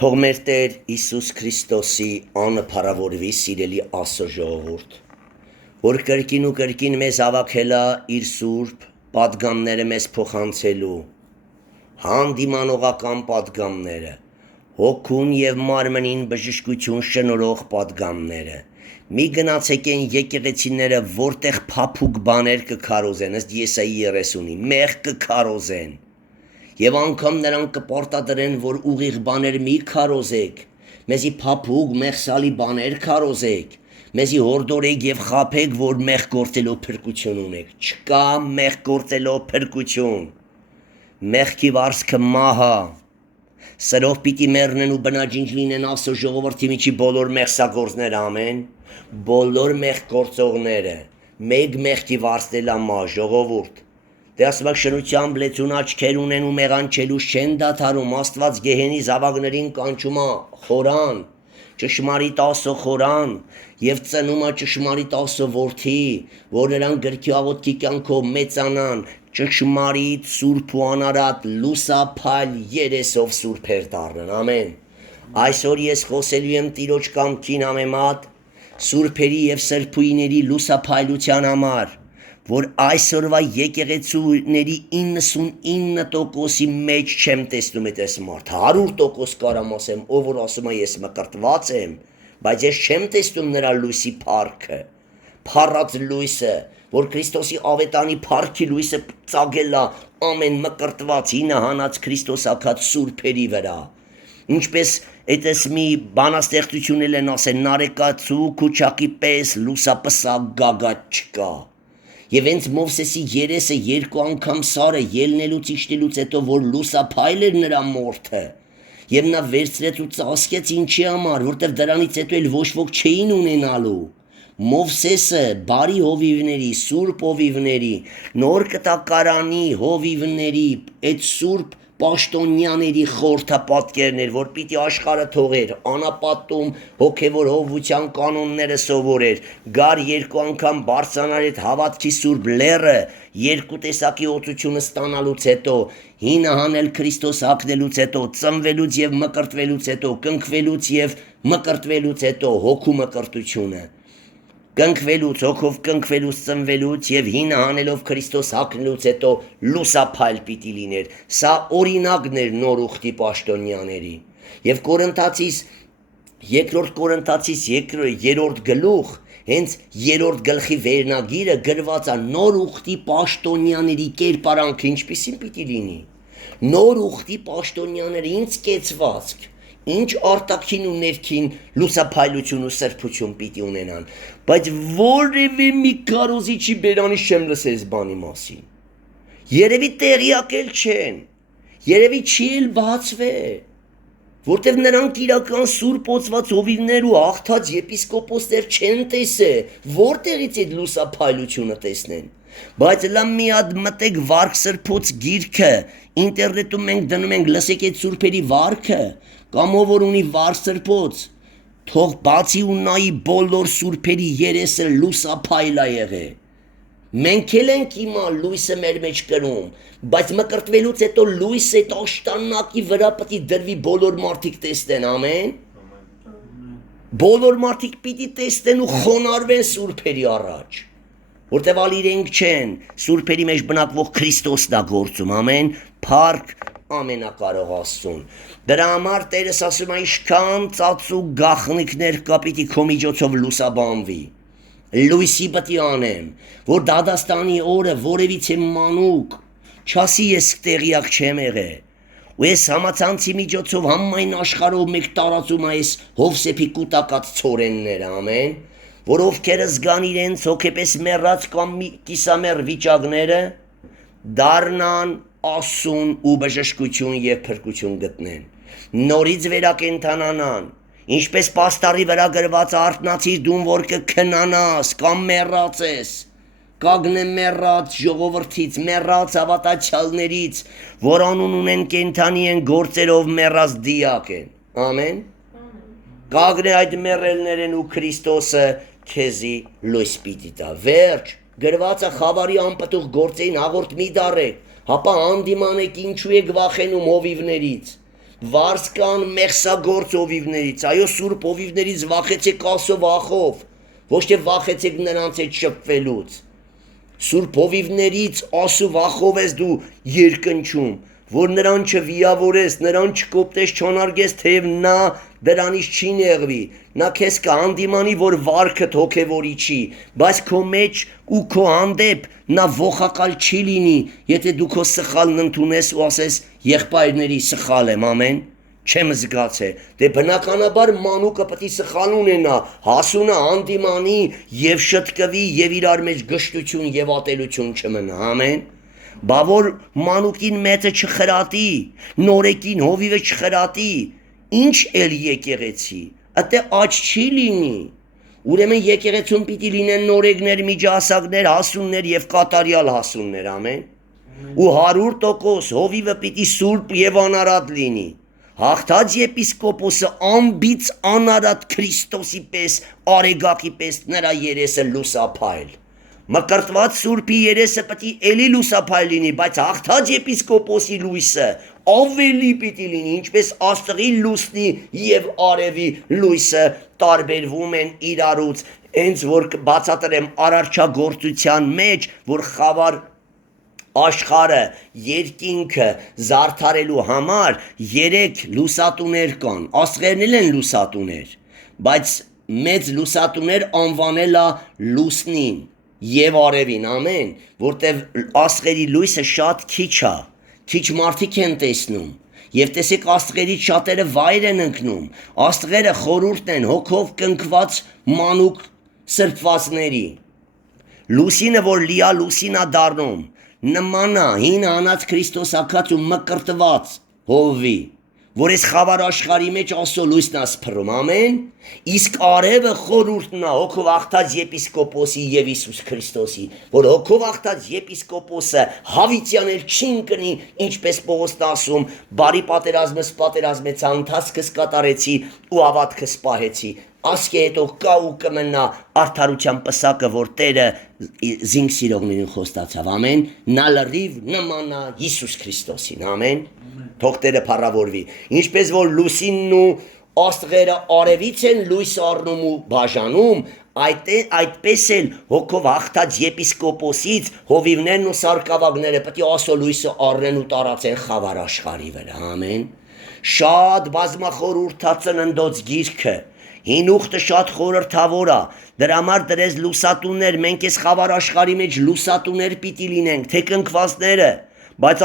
Թող մեր Տեր Հիսուս Քրիստոսի անունը փառավորվի, սիրելի Աստծո ժողովուրդ, որ կրկին ու կրկին մեզ հավաքելա իր սուրբ պատգամները մեզ փոխանցելու, հանդիմանողական պատգամները, հոգուն եւ մարմնին բժշկություն շնորհող պատգամները։ Մի գնացեք այն եկեղեցիները, որտեղ փափուկ բաներ կքարոզեն, ըստ Եսայի 30-ի, մեղ կքարոզեն։ Եվ անգամ նրանք կպարտադրեն, որ ուղիղ բաներ մի քարոզեք, մեզի փափուկ մեղսալի բաներ քարոզեք, մեզի հորդորեք եւ խաբեք, որ մեղ գործելով փրկություն ունեք։ Չկա մեղ գործելով փրկություն։ Մեղքի վարձքը մահա։ Սրով պիտի մեռնեն ու բնաջինջ լինեն Աստծո ժողովրդի միջի բոլոր մեղսագործները, ամեն։ Բոլոր մեղ գործողները, մեկ մեղքի վարձն է մահ, ժողովուրդ։ Դասվակ շնությամբ լեցուն աչքեր ունեն ու մեղանչելուց չեն դադարում, Աստված գեհենի զավակներին կանչում է խորան, ճշմարիտ Աստծո խորան եւ ծնում է ճշմարիտ Աստծո որդի, որ նրանք գրքի աղոթքի կյանքով մեծանան, ճշմարիտ սուրբ ու անարատ լուսափայլ երեսով սուրբեր դառնան, ամեն։ Այսօր ես խոսելու եմ Տիրոջ կամքին համեմատ սուրբերի եւ սրբույների լուսափայլության համար, որ այսօրվա եկեղեցուների 99%-ի մեջ չեմ տեսնում այդպես մարդ, 100% կարամ ասեմ, ով որ ասում է ես մկրտված եմ, բայց ես չեմ տեսնում նրա լույսի փառքը, փառած լույսը, որ Քրիստոսի ավետանի փառքի լույսը ծագել է ամեն մկրտված հինը հանած Քրիստոսակած սուրբերի վրա։ Ինչպես այդպես մի բանաստեղծություն են ասել, նարեկացու քուչակի պես լուսապսակ գագաթ չկա։ Եվ հենց Մովսեսի երեսը երկու անգամ սարը ելնելուց իջնելուց հետո, որ լուսափայլ էր նրա մորթը, եւ նա վերցրեց ու ծածկեց ինչի համար, որտեվ դրանից հետո էլ ոչ ոք չէին ունենալու։ Մովսեսը բարի հովիվների, սուրբ հովիվների, նոր կտակարանի հովիվների, այդ սուրբ պաշտոնյաների խորհրդապատկերն էր, որ պիտի աշխարհը թողեր, անապատում հոգևոր հովության կանոնները սովորեր, գար երկու անգամ բարձրանար այդ հավատքի սուրբ լեռը, երկու տեսակի օծությունը ստանալուց հետո, հինը հանել Քրիստոս հագնելուց հետո, ծնվելուց եւ մկրտվելուց հետո, կնքվելուց եւ մկրտվելուց հետո, հոգու մկրտությունը։ Կնքվելուց, հոգով կնքվելուց, ծնվելուց եւ հինը հանելով Քրիստոս հագնելուց հետո լուսափայլ պիտի լիներ։ Սա օրինակն էր նոր ուխտի պաշտոնյաների։ Եվ երկրորդ Կորինթացիս երրորդ գլուխ, հենց երրորդ գլխի վերնագիրը գրված է նոր ուխտի պաշտոնյաների կերպարանքը ինչպիսին պիտի լինի։ Նոր ուխտի պաշտոնյաները ինչ կեցվածք, ինչ արտաքին ու ներքին լուսափայլություն ու սրբություն պիտի ունենան, բայց որևէ մի քարոզիչի բերանից չեմ լսել այս բանի մասին։ Երևի տեղյակ էլ չեն, երևի չի էլ բացվել, որտեվ նրանք իրական սուրբ օծված հովիվներ ու հաղթած եպիսկոպոսներ չեն տեսել, որտեղից այդ լուսափայլությունը տեսնեն։ Բայց լավ մի հատ մտեք վարք սրբոց գիրքը, ինտերնետում մենք դնում ենք լսեք այդ սուրբերի վարքը, կամ ով որ ունի վարք սրբոց, թող բացի ու նայի բոլոր սուրբերի երեսը լուսափայլ է եղել։ Մենք էլ ենք հիմա լույսը մեր մեջ կրում, բայց մկրտվելուց հետո լույսը այդ աշտանակի վրա պիտի դրվի բոլոր մարդիկ տեսնեն, ամեն։ Բոլոր մարդիկ պիտի տեսնեն ու խոնարհվեն սուրբերի առաջ, որտեվ ալ իրենք չեն, սուրբերի մեջ բնակվող Քրիստոսն է գործում, ամեն, փառք ամենակարող Աստծուն։ Դրա համար Տերս ասում է ինչքան ծածուկ գաղտնիքներ կա պիտի քո միջոցով լուսաբանվի։ Լույսի պիտի անեմ, որ դադաստանի օրը որևիցե մանուկ չասի ես տեղյակ չեմ եղել։ Ու ես համացանցի միջոցով համայն աշխարհով մեկ տարածում այս Հովսեփի կուտակած ցորենները, ամեն, որ ովքեր զգան իրենց հոգեպես մեռած կամ կիսամեռ վիճակները դառնան ասուն ու բժշկություն եւ փրկություն գտնեն, նորից վերակենդանանան, ինչպես պաստառի վրա գրված արթնացիր դուն որ կքնանաս կամ մեռած ես, կագնե մեռած ժողովրդից, մեռած հավատացյալներից, որ անուն ունեն կենդանի են գործերով մեռած դիակ են, ամեն, կագնե այդ մեռելներն ու Քրիստոսը քեզի լույս պիտի տա, վերջ, գրված է խավարի անպտուղ գործերին հաղորդ մի դարեք, հապա հանդիմանեք ինչու եք վախենում հովիվներից, վարձ կան մեղսագործ հովիվներից, այո սուրբ հովիվներից վախեցեք Աստծո վախով, ոչ թե վախեցեք նրանց հետ շփվելուց, սուրբ հովիվներից Աստծո վախով ես դու երկնչում, որ նրան չվիավորես, նրան չկոպտես, չանարգես, թեև նա դրանից չի նեղվի, նա քեզ կհանդիմանի, որ վարքդ հոգևորի չի, բայց քո մեջ ու քո հանդեպ նա ողակալ չի լինի, եթե դու քո սխալն ընդունես ու ասես եղբայրների սխալ եմ, ամեն, չեմ զգացել, դե բնականաբար մանուկը պետք է սխալ ունենա, հասունը հանդիմանի եւ շտկվի եւ իրար մեջ գշտություն եւ ատելություն չմնա, ամեն, բա որ մանուկին մեծը չխրատի, նորեկին հովիվը չխրատի, ինչ էլ եկեղեցի, ըտե աճ չի լինի, ուրեմն եկեղեցում պիտի լինեն նորեկներ, միջահասակներ, հասուններ եւ կատարյալ հասուններ, ամեն, ու 100% հովիվը պիտի սուրբ եւ անարատ լինի, հաղթած եպիսկոպոսը ամբից անարատ Քրիստոսի պես, արեգակի պես նրա երեսը լուսափայլ, մկրտված սուրբի երեսը պիտի էլի լուսափայլ լինի, բայց հաղթած եպիսկոպոսի լույսը ավելի պիտի լինի, ինչպես աստղի լուսնի եւ արևի լույսը տարբերվում են իրարուց, հենց որ բացատրեմ արարչագործության մեջ, որ խավար աշխարհը, երկինքը զարդարելու համար 3 լուսատուներ կան, աստղերն են լուսատուներ, բայց մեծ լուսատուներ անվանելա լուսնին եւ արևին, ամեն, որտեվ աստղերի լույսը շատ քիչ է, քիչ մարդիկ են տեսնում, եւ տեսեք աստղերից շատերը վայր են ընկնում, աստղերը խորհուրդ են հոգով կնքված մանուկ սրբվածների, լուսինը որ լիա լուսինա դառնում, նմանա հին հանած Քրիստոսակաց ու մկրտված հովի, որ այս խավար աշխարհի մեջ Աստծո լույսն է սփռում, ամեն, իսկ արևը խորհուրդն է հոգով աղթած եպիսկոպոսի եւ Հիսուս Քրիստոսի, որ հոգով աղթած եպիսկոպոսը հավիտյանել չի ընկնի, ինչպես Պողոսն ասում, բարի պատերազմս պատերազմեցա, ընթացքս կատարեցի ու ավատքս պահեցի, ասկե հետո կա ու կմնա արդարության պսակը, որ Տերը զինք սիրողներին խոստացավ, ամեն, նա լրիվ նմանա Հիսուս Քրիստոսին, ամեն, թող Տերը փառավորվի, ինչպես որ լուսինն ու աստղերը արևից են լույս առնում ու բաժանում, այդպես էլ հոգով հաղթած եպիսկոպոսից հովիվներն ու սարկավագները պետք է Աստծո լույսը առնեն ու տարածեն խավար աշխարհի վրա, ամեն, շատ բազմախորհրդածննդոց գիրքը, հին ուխտը շատ խորհրդավոր է, դրա համար դրես լուսատուներ, մենք այս խավար աշխարհի մեջ լուսատուներ պիտի լինենք, թե կնքվածները, բայց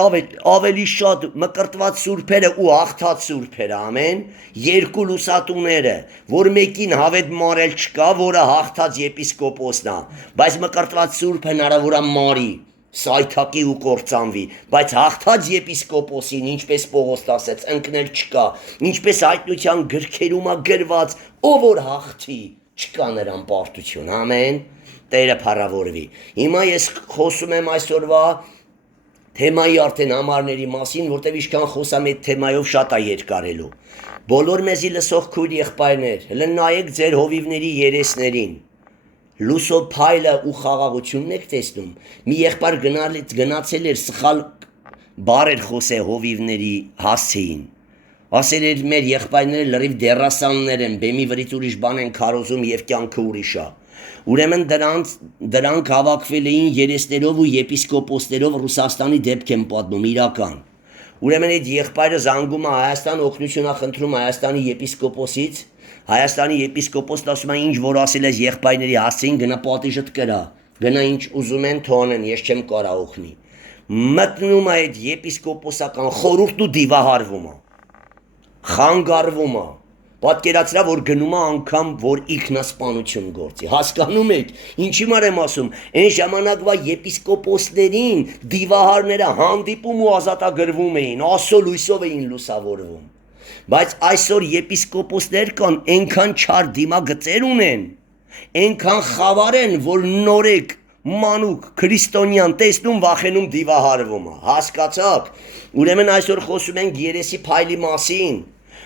ավելի շատ մկրտված սուրբերը ու հաղթած սուրբերը, ամեն, 2 լուսատուները, որ մեկին հավետ մարել չկա, որը հաղթած եպիսկոպոսն է, բայց մկրտված սուրբ հնարավոր է մարի, սայթակի ու կործանվի, բայց հաղթած եպիսկոպոսին, ինչպես Պողոս ասեց, ընկնել չկա, ինչպես հայտնության գրքերում է գրված, ով որ հաղթի, չկա նրան պարտություն, ամեն, Տերը փառավորվի, հիմա ես խոսում եմ այսօրվա թեմայի արդեն համարների մասին, որտեվ ինչքան խոսամ այդ թեմայով շատ է երկարելու, բոլոր մեզի լսող քույր եղբայրներ, հələ նայեք ձեր հովիվների երեսներին, լուսո փայլը ու խաղաղությունն եք տեսնում, մի եղբայր գնացել էր սխալ բառ էր խոսել հովիվների հասցեին, ասել էր մեր եղբայրները լրիվ դերասաններ են, բեմի վրից ուրիշ բան են քարոզում եւ կյանքը ուրիշ է, ուրեմն դրանք հավաքվել էին երեսներով ու եպիսկոպոսներով Ռուսաստանի դեպք են պատմում իրական, ուրեմն այդ եղբայրը զանգում է Հայաստան օգնություն է խնդրում Հայաստանի եպիսկոպոսից, Հայաստանի եպիսկոպոսն ասում է ինչ որ ասել ես եղբայրների հասցեին գնա պատիժդ կրա, գնա ինչ ուզում են թողնեն, ես չեմ կարա օգնի, մտնում է այդ եպիսկոպոսական խորհուրդն ու դիվահարվում է, խանգարվում է, պատկերացրա որ գնում է անգամ որ ինքնասպանություն գործի, հասկանում եք, ինչի մար եմ ասում, այն ժամանակվա եպիսկոպոսներին դիվահարները հանդիպում ու ազատագրվում էին, Աստծո լույսով էին լուսավորվում, բայց այսօր եպիսկոպոսներ կան, այնքան չար դիմագծեր ունեն, այնքան խավար են, որ նորեկ, մանուկ, քրիստոնյան տեսնում վախենում դիվահարվում է, հասկացաք, ուրեմն այսօր խոսում ենք երեսի փայլի մասին,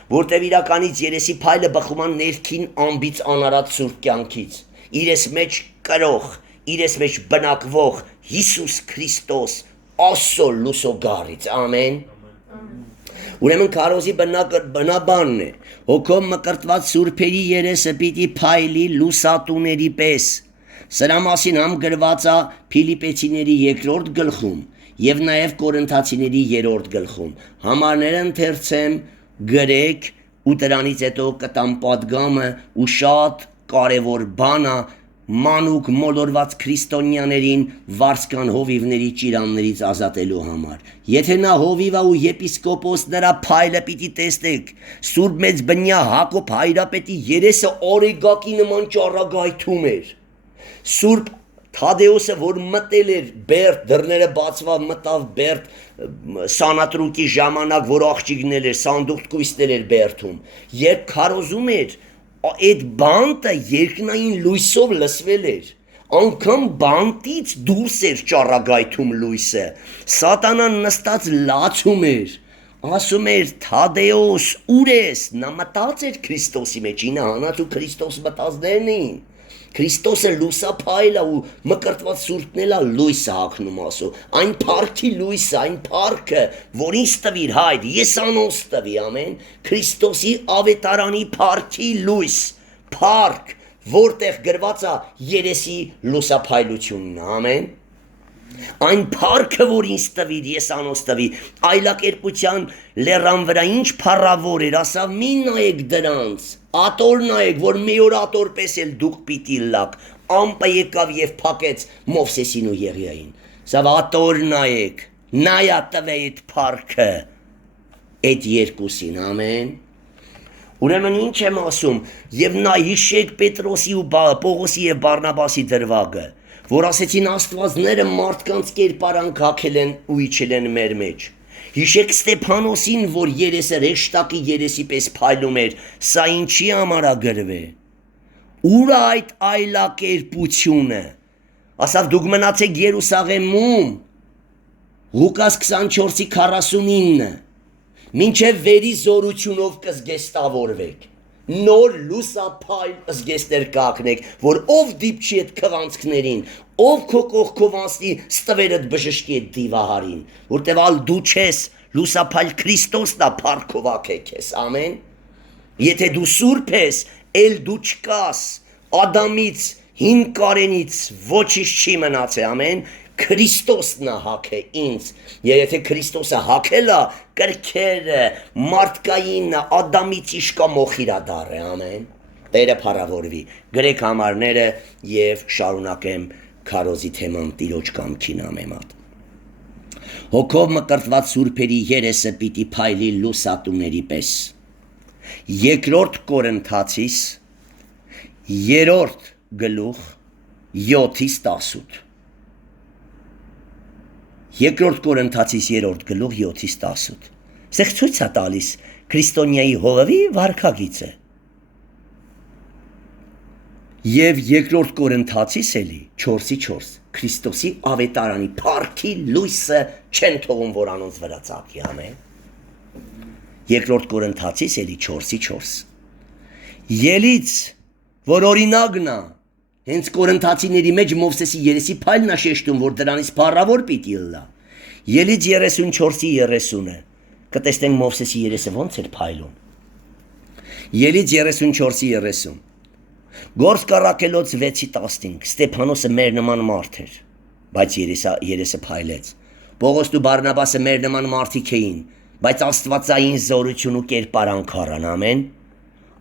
որտեվ իրականից երեսի փայլը բխում է ներքին ամբից անարատ սուրբ կյանքից, իրես մեջ կրող, իրես մեջ բնակվող Հիսուս Քրիստոս Աստծո լուսո գառից, ամեն, Ուրեմն քարոզի բնաբանն է, հոգով մկրտված սուրբերի երեսը պիտի փայլի լուսատուների պես։ Սրա մասին համ գրված է Փիլիպեցիների 2-րդ գլխում եւ նաեւ Կորինթացիների 3-րդ գլխում։ Համարները ընթերցեմ, գրեք ու դրանից հետո կտամ պատգամը ու շատ կարևոր բան է մանուկ մոլորված քրիստոնյաներին վարսկան հովիվների ճիրաններից ազատելու համար։ Եթե նա հովիվ է ու եպիսկոպոս, նրա փայլը պիտի տեսնեք։ Սուրբ մեծ բնյա Հակոբ հայրապետի երեսը օրեգակի նման ճառագայթում էր։ Սուրբ Թադեոսը, որ մտել էր Բերդ, դռները բացվավ, մտավ Բերդ սանատրուկի ժամանակ, որ աղջիկներ էր, սանդուղթքույսներ էր Բերդում, երբ քարոզում էր, այդ բանտը երկնային լույսով լսվել էր, անգամ բանտից դուրս էր ճառագայթում լույսը, սատանան նստած լացում էր, ասում էր Թադեոս, ուր ես, նա մտած էր Քրիստոսի մեջ, ինը հանած ու Քրիստոս մտածներն էին, Քրիստոսը լուսափայլ է ու մկրտված սուրբն է լույսը հագնում ասո, այն փառքի լույսը, այն փառքը, որին ստվիր հայր, եսանոս տվի, ամեն, Քրիստոսի ավետարանի փառքի լույս, փառք, որտեղ գրված է երեսի լուսափայլությունն, ամեն, այն փառքը, որին ստվիր, եսանոս տվի, այլակերպության լեռան վրա ինչ փառավոր էր, ասավ մի նայեք դրանց, ատոր նայեք, որ մի օր ատոր պես էլ դուք պիտի լակ, ամպը եկավ և փակեց Մովսեսին ու Եղիային, սավ ատոր նայեք, նայա տվե այդ փառքը, այդ երկուսին, ամեն, ուրեմն ինչ եմ ասում, և նա հիշեք Պետրոսի ու Պողոսի և Բարնաբասի դրվագը, որ ասեցին աստվածները մարդկանց կերպարանք հագել են ու իջել են մեր մեջ։ Հիշեք Ստեփանոսին, որ երեսը հեշտակի երեսի պես փայլում էր, սա ինչի համար է գրվել։ Ուր է այդ այլակերպությունը։ Ասավ դուք մնացեք Երուսաղեմում։ Ղուկաս 24:49 մինչև վերի զորությունով կզգեստավորվեք։ Նոր լուսափայլ զգեստներ կակնեք, որ ով դիպչի այդ քղանցքներին, ով քո կողքով անցնի ստվերդ բժշկի այդ դիվահարին, որտեվ ալ դու չես, լուսափայլ Քրիստոսն է փառքով ակեք ես, ամեն։ Եթե դու սուրբ ես, էլ դու չկաս, Ադամից, հին կարենից ոչինչ չի մնացել, ամեն, Քրիստոսն է հագե ինձ, եթե Քրիստոսը հագել է, կրքերը, մարդկային Ադամից իշկա մոխիրադար է, ամեն, Տերը փառավորվի, գրեք համարները և շարունակեմ քարոզի թեման Տիրոջ կամքին ամեմատ։ Հոգով մկրտված սուրբերի երեսը պիտի փայլի լուսատուների պես։ Երկրորդ Կորինթացիս 3-րդ գլուխ 7-10 Երկրորդ Կորինթացիս 3-րդ գլուխ 7-10 Սեղ ցույց է տալիս քրիստոնյայի հովվի վարքագիծը։ Եվ երկրորդ Կորինթացիս էլի 4:4 Քրիստոսի ավետարանի փառքի լույսը չեն թողում որ անոնց վրա ծագի, ամեն։ Երկրորդ Կորինթացիս էլի 4:4 Ելից, որ օրինակն է, հենց Կորինթացիների մեջ Մովսեսի երեսի փայլն է շեշտում, որ դրանից փառավոր պիտի լա։ Ելից 34:30 կտեսնենք Մովսեսի երեսը ոնց էր փայլում։ Ելից 34:30 Գործ կառակելոց 6:15 Ստեփանոսը մեր նման մարդ էր, բայց երեսը փայլեց։ Պողոսն ու Բարնաբասը մեր նման մարդիկ էին, բայց աստվածային զորություն ու կերպարանք առան, ամեն։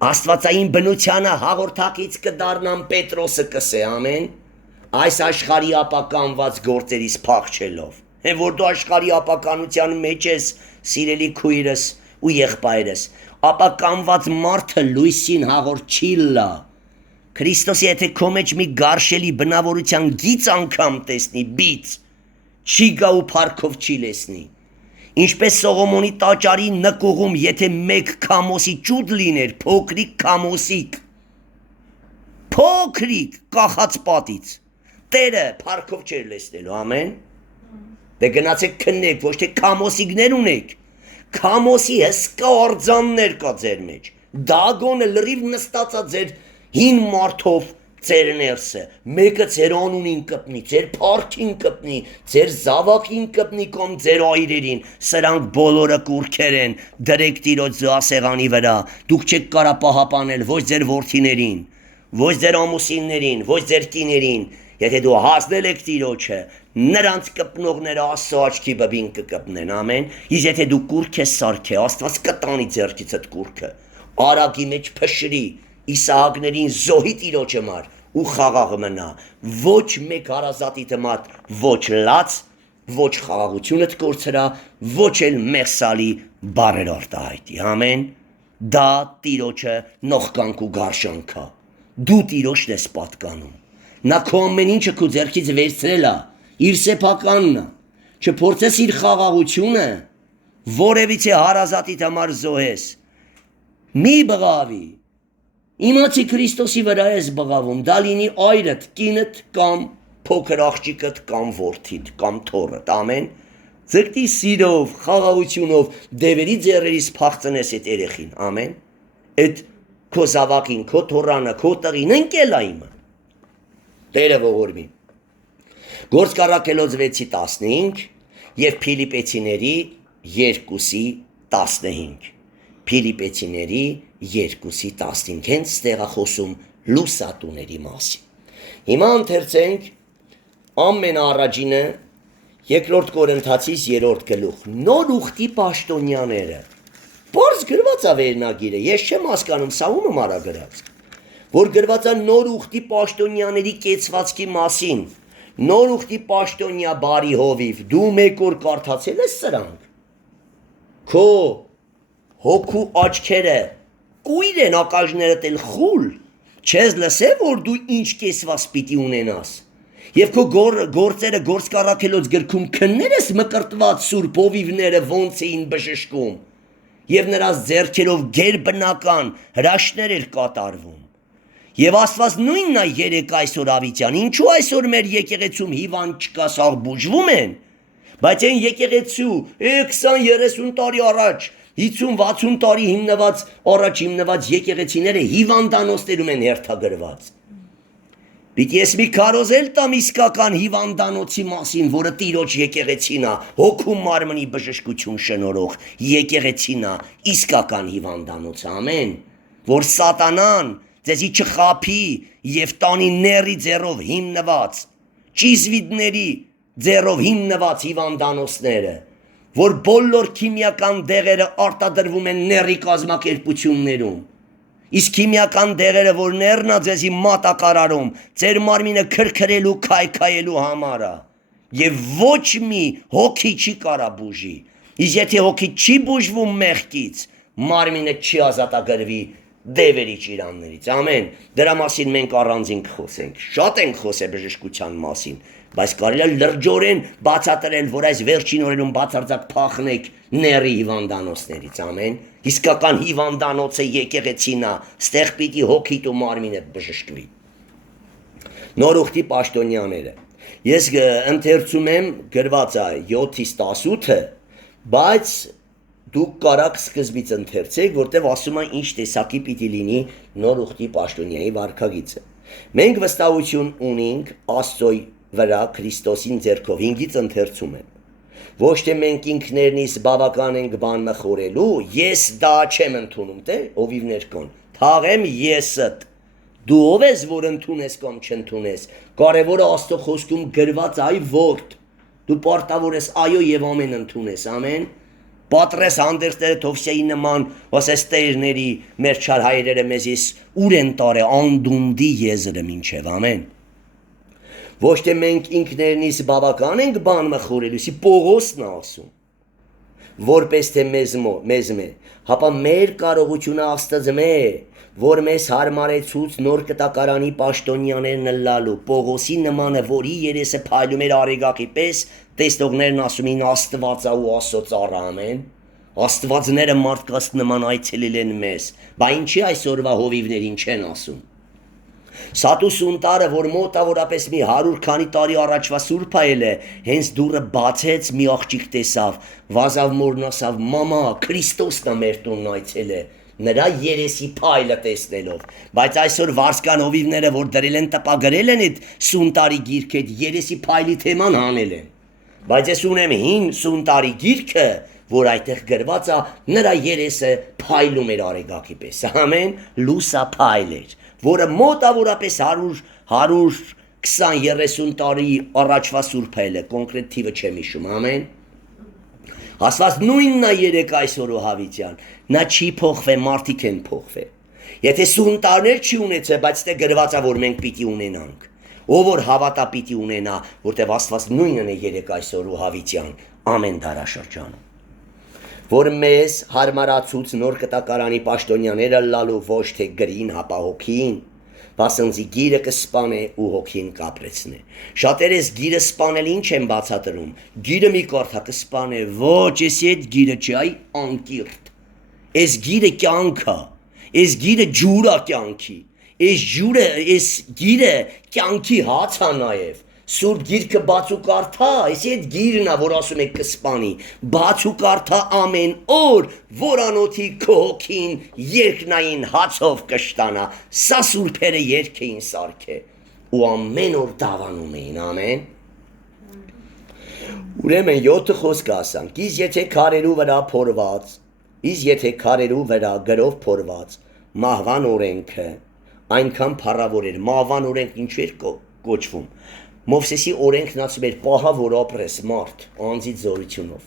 Աստվածային բնությանը հաղորդակից կդառնան Պետրոսը կսե, ամեն, այս աշխարհի ապականված գործերից փախչելով, որ դու աշխարհի ապականության մեջ ես, սիրելի քույրս ու եղբայրս, ապականված մարդը լույսին հաղորդ չի լա, Քրիստոսի եթե քո մեջ մի գարշելի բնավորության գիծ անգամ տեսնի, բիծ, չի գա ու փառքով չի լեսնի, Ինչպես Սողոմոնի տաճարի նկուղում, եթե մեկ քամոսի ճուտ լիներ, փոքրիկ քամոսիկ, փոքրիկ կախած պատից, Տերը փառքով չէր լեսնելու, ամեն։ Դե գնացեք քննեք, ոչ թե քամոսիկներ ունեք, քամոսի հսկա արձաններ կա ձեր մեջ, Դագոնը լրիվ նստած է ձեր հին մարդով ձեր ներսը, մեկը ձեր անունին կպնի, ձեր փառքին կպնի, ձեր զավակին կպնի կամ ձեր այրերին, սրանք բոլորը կուրքեր են, դրեք Տիրոջ զոհասեղանի վրա, դուք չեք կարա պահապանել ոչ ձեր որդիներին, ոչ ձեր ամուսիններին, ոչ ձեր կիներին, եթե դու հասնել եք Տիրոջը, նրանց կպնողները Աստծո աչքի բբին կկպնեն, ամեն, իսկ եթե դու կուրք ես սարքե, Աստված կտանի ձեռքիցդ կուրքը, արագի մեջ փշրի, Իսահակներին զոհի Տիրոջը մար ու խաղաղ մնա, ոչ մեկ հարազատի դմատ, ոչ լաց, ոչ խաղաղությունդ կորցրա, ոչ էլ մեղսալի բարեր արտահայտի, ամեն, դա Տիրոջը նողկանք ու գարշանքա, դու Տիրոջն ես պատկանում, նա քո ամեն ինչը քո ձեռքից վերցրել է, իր սեփականն է, չփորձես իր խաղաղությունը, որևիցե հարազատիդ համար զոհես, մի բղավի, իմացի Քրիստոսի վրա ես բղավում, դա լինի այրդ, կինդ կամ փոքր աղջիկդ կամ որդիդ կամ թոռդ, ամեն, ձգտի սիրով, խաղաղությունով, դևերի ձեռերից փախցնես այդ երեխին, ամեն, այդ քո զավակին, քո թոռանը, քո տղին, ընկել է իմը, Տերը ողորմի, Գործք Առաքելոց 6:15 և Փիլիպեցիների 2:15, Փիլիպեցիների 2:15, հենց ստեղ է խոսում լուսատուների մասին, հիմա ընթերցենք ամենաառաջինը Երկրորդ Կորինթացիս 3 գլուխ, նոր ուխտի պաշտոնյաները, բարձ գրված է վերնագիրը, ես չեմ հասկանում, սա ում արա գրած, որ գրված է նոր ուխտի պաշտոնյաների կեցվածքի մասին, նոր ուխտի պաշտոնյա բարի հովիվ, դու մեկ օր կարդացել ես սրանք, քո հոգու աչքերը կույր են, ակաժներդ էլ խուլ, չես լսե, որ դու ինչ կեսված պիտի ունենաս, և քո գործերը Գործք Առաքելոց գրքում քններ ես մկրտված սուրբ հովիվները ոնց էին բժշկում, և նրանց ձեռքերով գերբնական հրաշքներ էր կատարվում, և Աստված նույնն է երեկ այսօր ավիտյան, ինչու այսօր մեր եկեղեցում հիվանդ չկա, սաղ բուժվում են, բայց այն եկեղեցու 20-30 տարի առաջ, 50-60 տարի առաջ հիմնված եկեղեցիները հիվանդանոցներում են հերթագրված, պիտի ես մի քարոզել տամ իսկական հիվանդանոցի մասին, որը Տիրոջ եկեղեցին է, հոգու մարմնի բժշկություն շնորհող եկեղեցին է, իսկական հիվանդանոցը, ամեն, որ սատանան ձեզի չխաբի և տանի ների ձեռով հիմնված, ճիզվիդների ձեռով հիմնված հիվանդանոցները, որ բոլոր քիմիական դեղերը արտադրվում են ների կազմակերպություններում, իսկ քիմիական դեղերը, որ ներնա ձեզի մատակարարում, ձեր մարմինը քրքրելու, քայքայելու համար է, և ոչ մի հոգի չի կարա բուժի, իսկ եթե հոգի չի բուժվում մեղքից, մարմինը չի ազատագրվի դևերի ճիրաններից, ամեն, դրա մասին մենք առանձին կխոսենք, շատ ենք խոսել բժշկության մասին, բայց կարելի է լրջորեն բացատրել, որ այս վերջին օրերում բացարձակ փախնեք ների հիվանդանոցներից, ամեն, իսկական հիվանդանոցը եկեղեցին է, ստեղ պիտի հոգիդ ու մարմինդ բժշկվի, նոր ուխտի պաշտոնյաները, ես ընթերցում եմ գրված է 7-18, բայց դուք կարաք սկզբից ընթերցեք, որտեղ ասում է ինչ տեսակի պիտի լինի նոր ուխտի պաշտոնյայի վարքագիծը, մենք վստահություն ունենք Աստծո վրա Քրիստոսին ձեռքով, 5-ից ընթերցում եմ, ոչ թե մենք ինքներնից բավական ենք բան մխորելու, ես դա չեմ ընդունում, թե հովիվներ կան, թաղեմ եսդ, դու ով ես, որ ընդունես կամ չընդունես, կարևորը Աստծո խոսքում գրված այ որդի, դու պարտավոր ես այո և ամեն ընդունես, ամեն, պատրես հանդերձները Թովսեի նման, ասես տերների, մեր չար հայրերը մեզիս ուր են տարե անդունդի եզրը մինչև, ամեն, ոչ թե մենք ինքներնից բավական ենք բան մխորելու, սի Պողոսն է ասում, որպես թե մեզ մե, հապա մեր կարողությունը Աստծմե, որ մեզ հարմարեցուց նոր կտակարանի պաշտոնյաներն ըլլալու, Պողոսի նմանը, որի երեսը փայլում էր արեգակի պես, տեսնողներն ասում էին Աստվածա ու Աստծո ծառա, ամեն, Աստվածները մարդկանց նման այցելել են մեզ, բա ինչի այսօրվա հովիվներին չեն ասում, Սատուս ունտարը, որ մոտավորապես մի 100 քանի տարի առաջվա սուրբ այել է, հենց դուռը բացեց, մի աղջիկ տեսավ, վազավ մորն ասավ, մամա, Քրիստոսն է մեր տունն այցել է, նրա երեսի փայլը տեսնելով, բայց այսօր վարսկան հովիվները, որ դրել են տպագրել են այդ սուն տարի գիրքը, այդ երեսի փայլի թեման հանել են, բայց ես ունեմ հին սուն տարի գիրքը, որ այդտեղ գրված է, նրա երեսը փայլում էր արեգակի պես, ամեն լուսա փայլ էր, որը մոտավորապես 120-30 տարի առաջվա սուրբել է, կոնկրետ թիվը չեմ հիշում, ամեն Աստված նույնն է երեք այսօր ու հավիտյան, նա չի փոխվե, մարդիկ են փոխվե, եթե սուն տարիներ չի ունեցե, բայց դե գրված է, որ մենք պիտի ունենանք, ով որ հավատա պիտի ունենա, որտեվ Աստված նույնն է երեք այսօր ու հավիտյան, ամեն դարաշրջանում, որ մեզ հարմարացուց նոր կտակարանի պաշտոնյաները լալու ոչ թե գրին հապա հոգին, Բասնձի գիրը կսպանե ու հոգին կապրեցնե։ Շատերես գիրը սպանել ինչ են բացատրում։ Գիրը մի կարթա կսպանե, ոչ, էսի այդ գիրը չի, այ անկիրթ։ Էս գիրը կյանք է, էս գիրը ջուր է կյանքի, էս գիրը կյանքի հաց է նաև։ Սուրբ գիրքը բաց ու կարդա, էսի այդ գիրն է, որ ասում եք կսպանի, բաց ու կարդա ամեն օր, որանոթի քո հոգին երկնային հացով կշտանա, սա սուրբերը երգ էին սարքե, ու ամեն օր դավանում էին, ամեն։ Ուրեմն 7 խոսք ասանք, իս եթե քարերու վրա փորված, իս եթե քարերու վրա գրով փորված, մահվան օրենքը, այնքան փառավոր էր, մահվան օրենք ինչ էր կոչվում, Մովսեսի օրենքն ասում էր պահա որ ապրես մարդ անձից զորությունով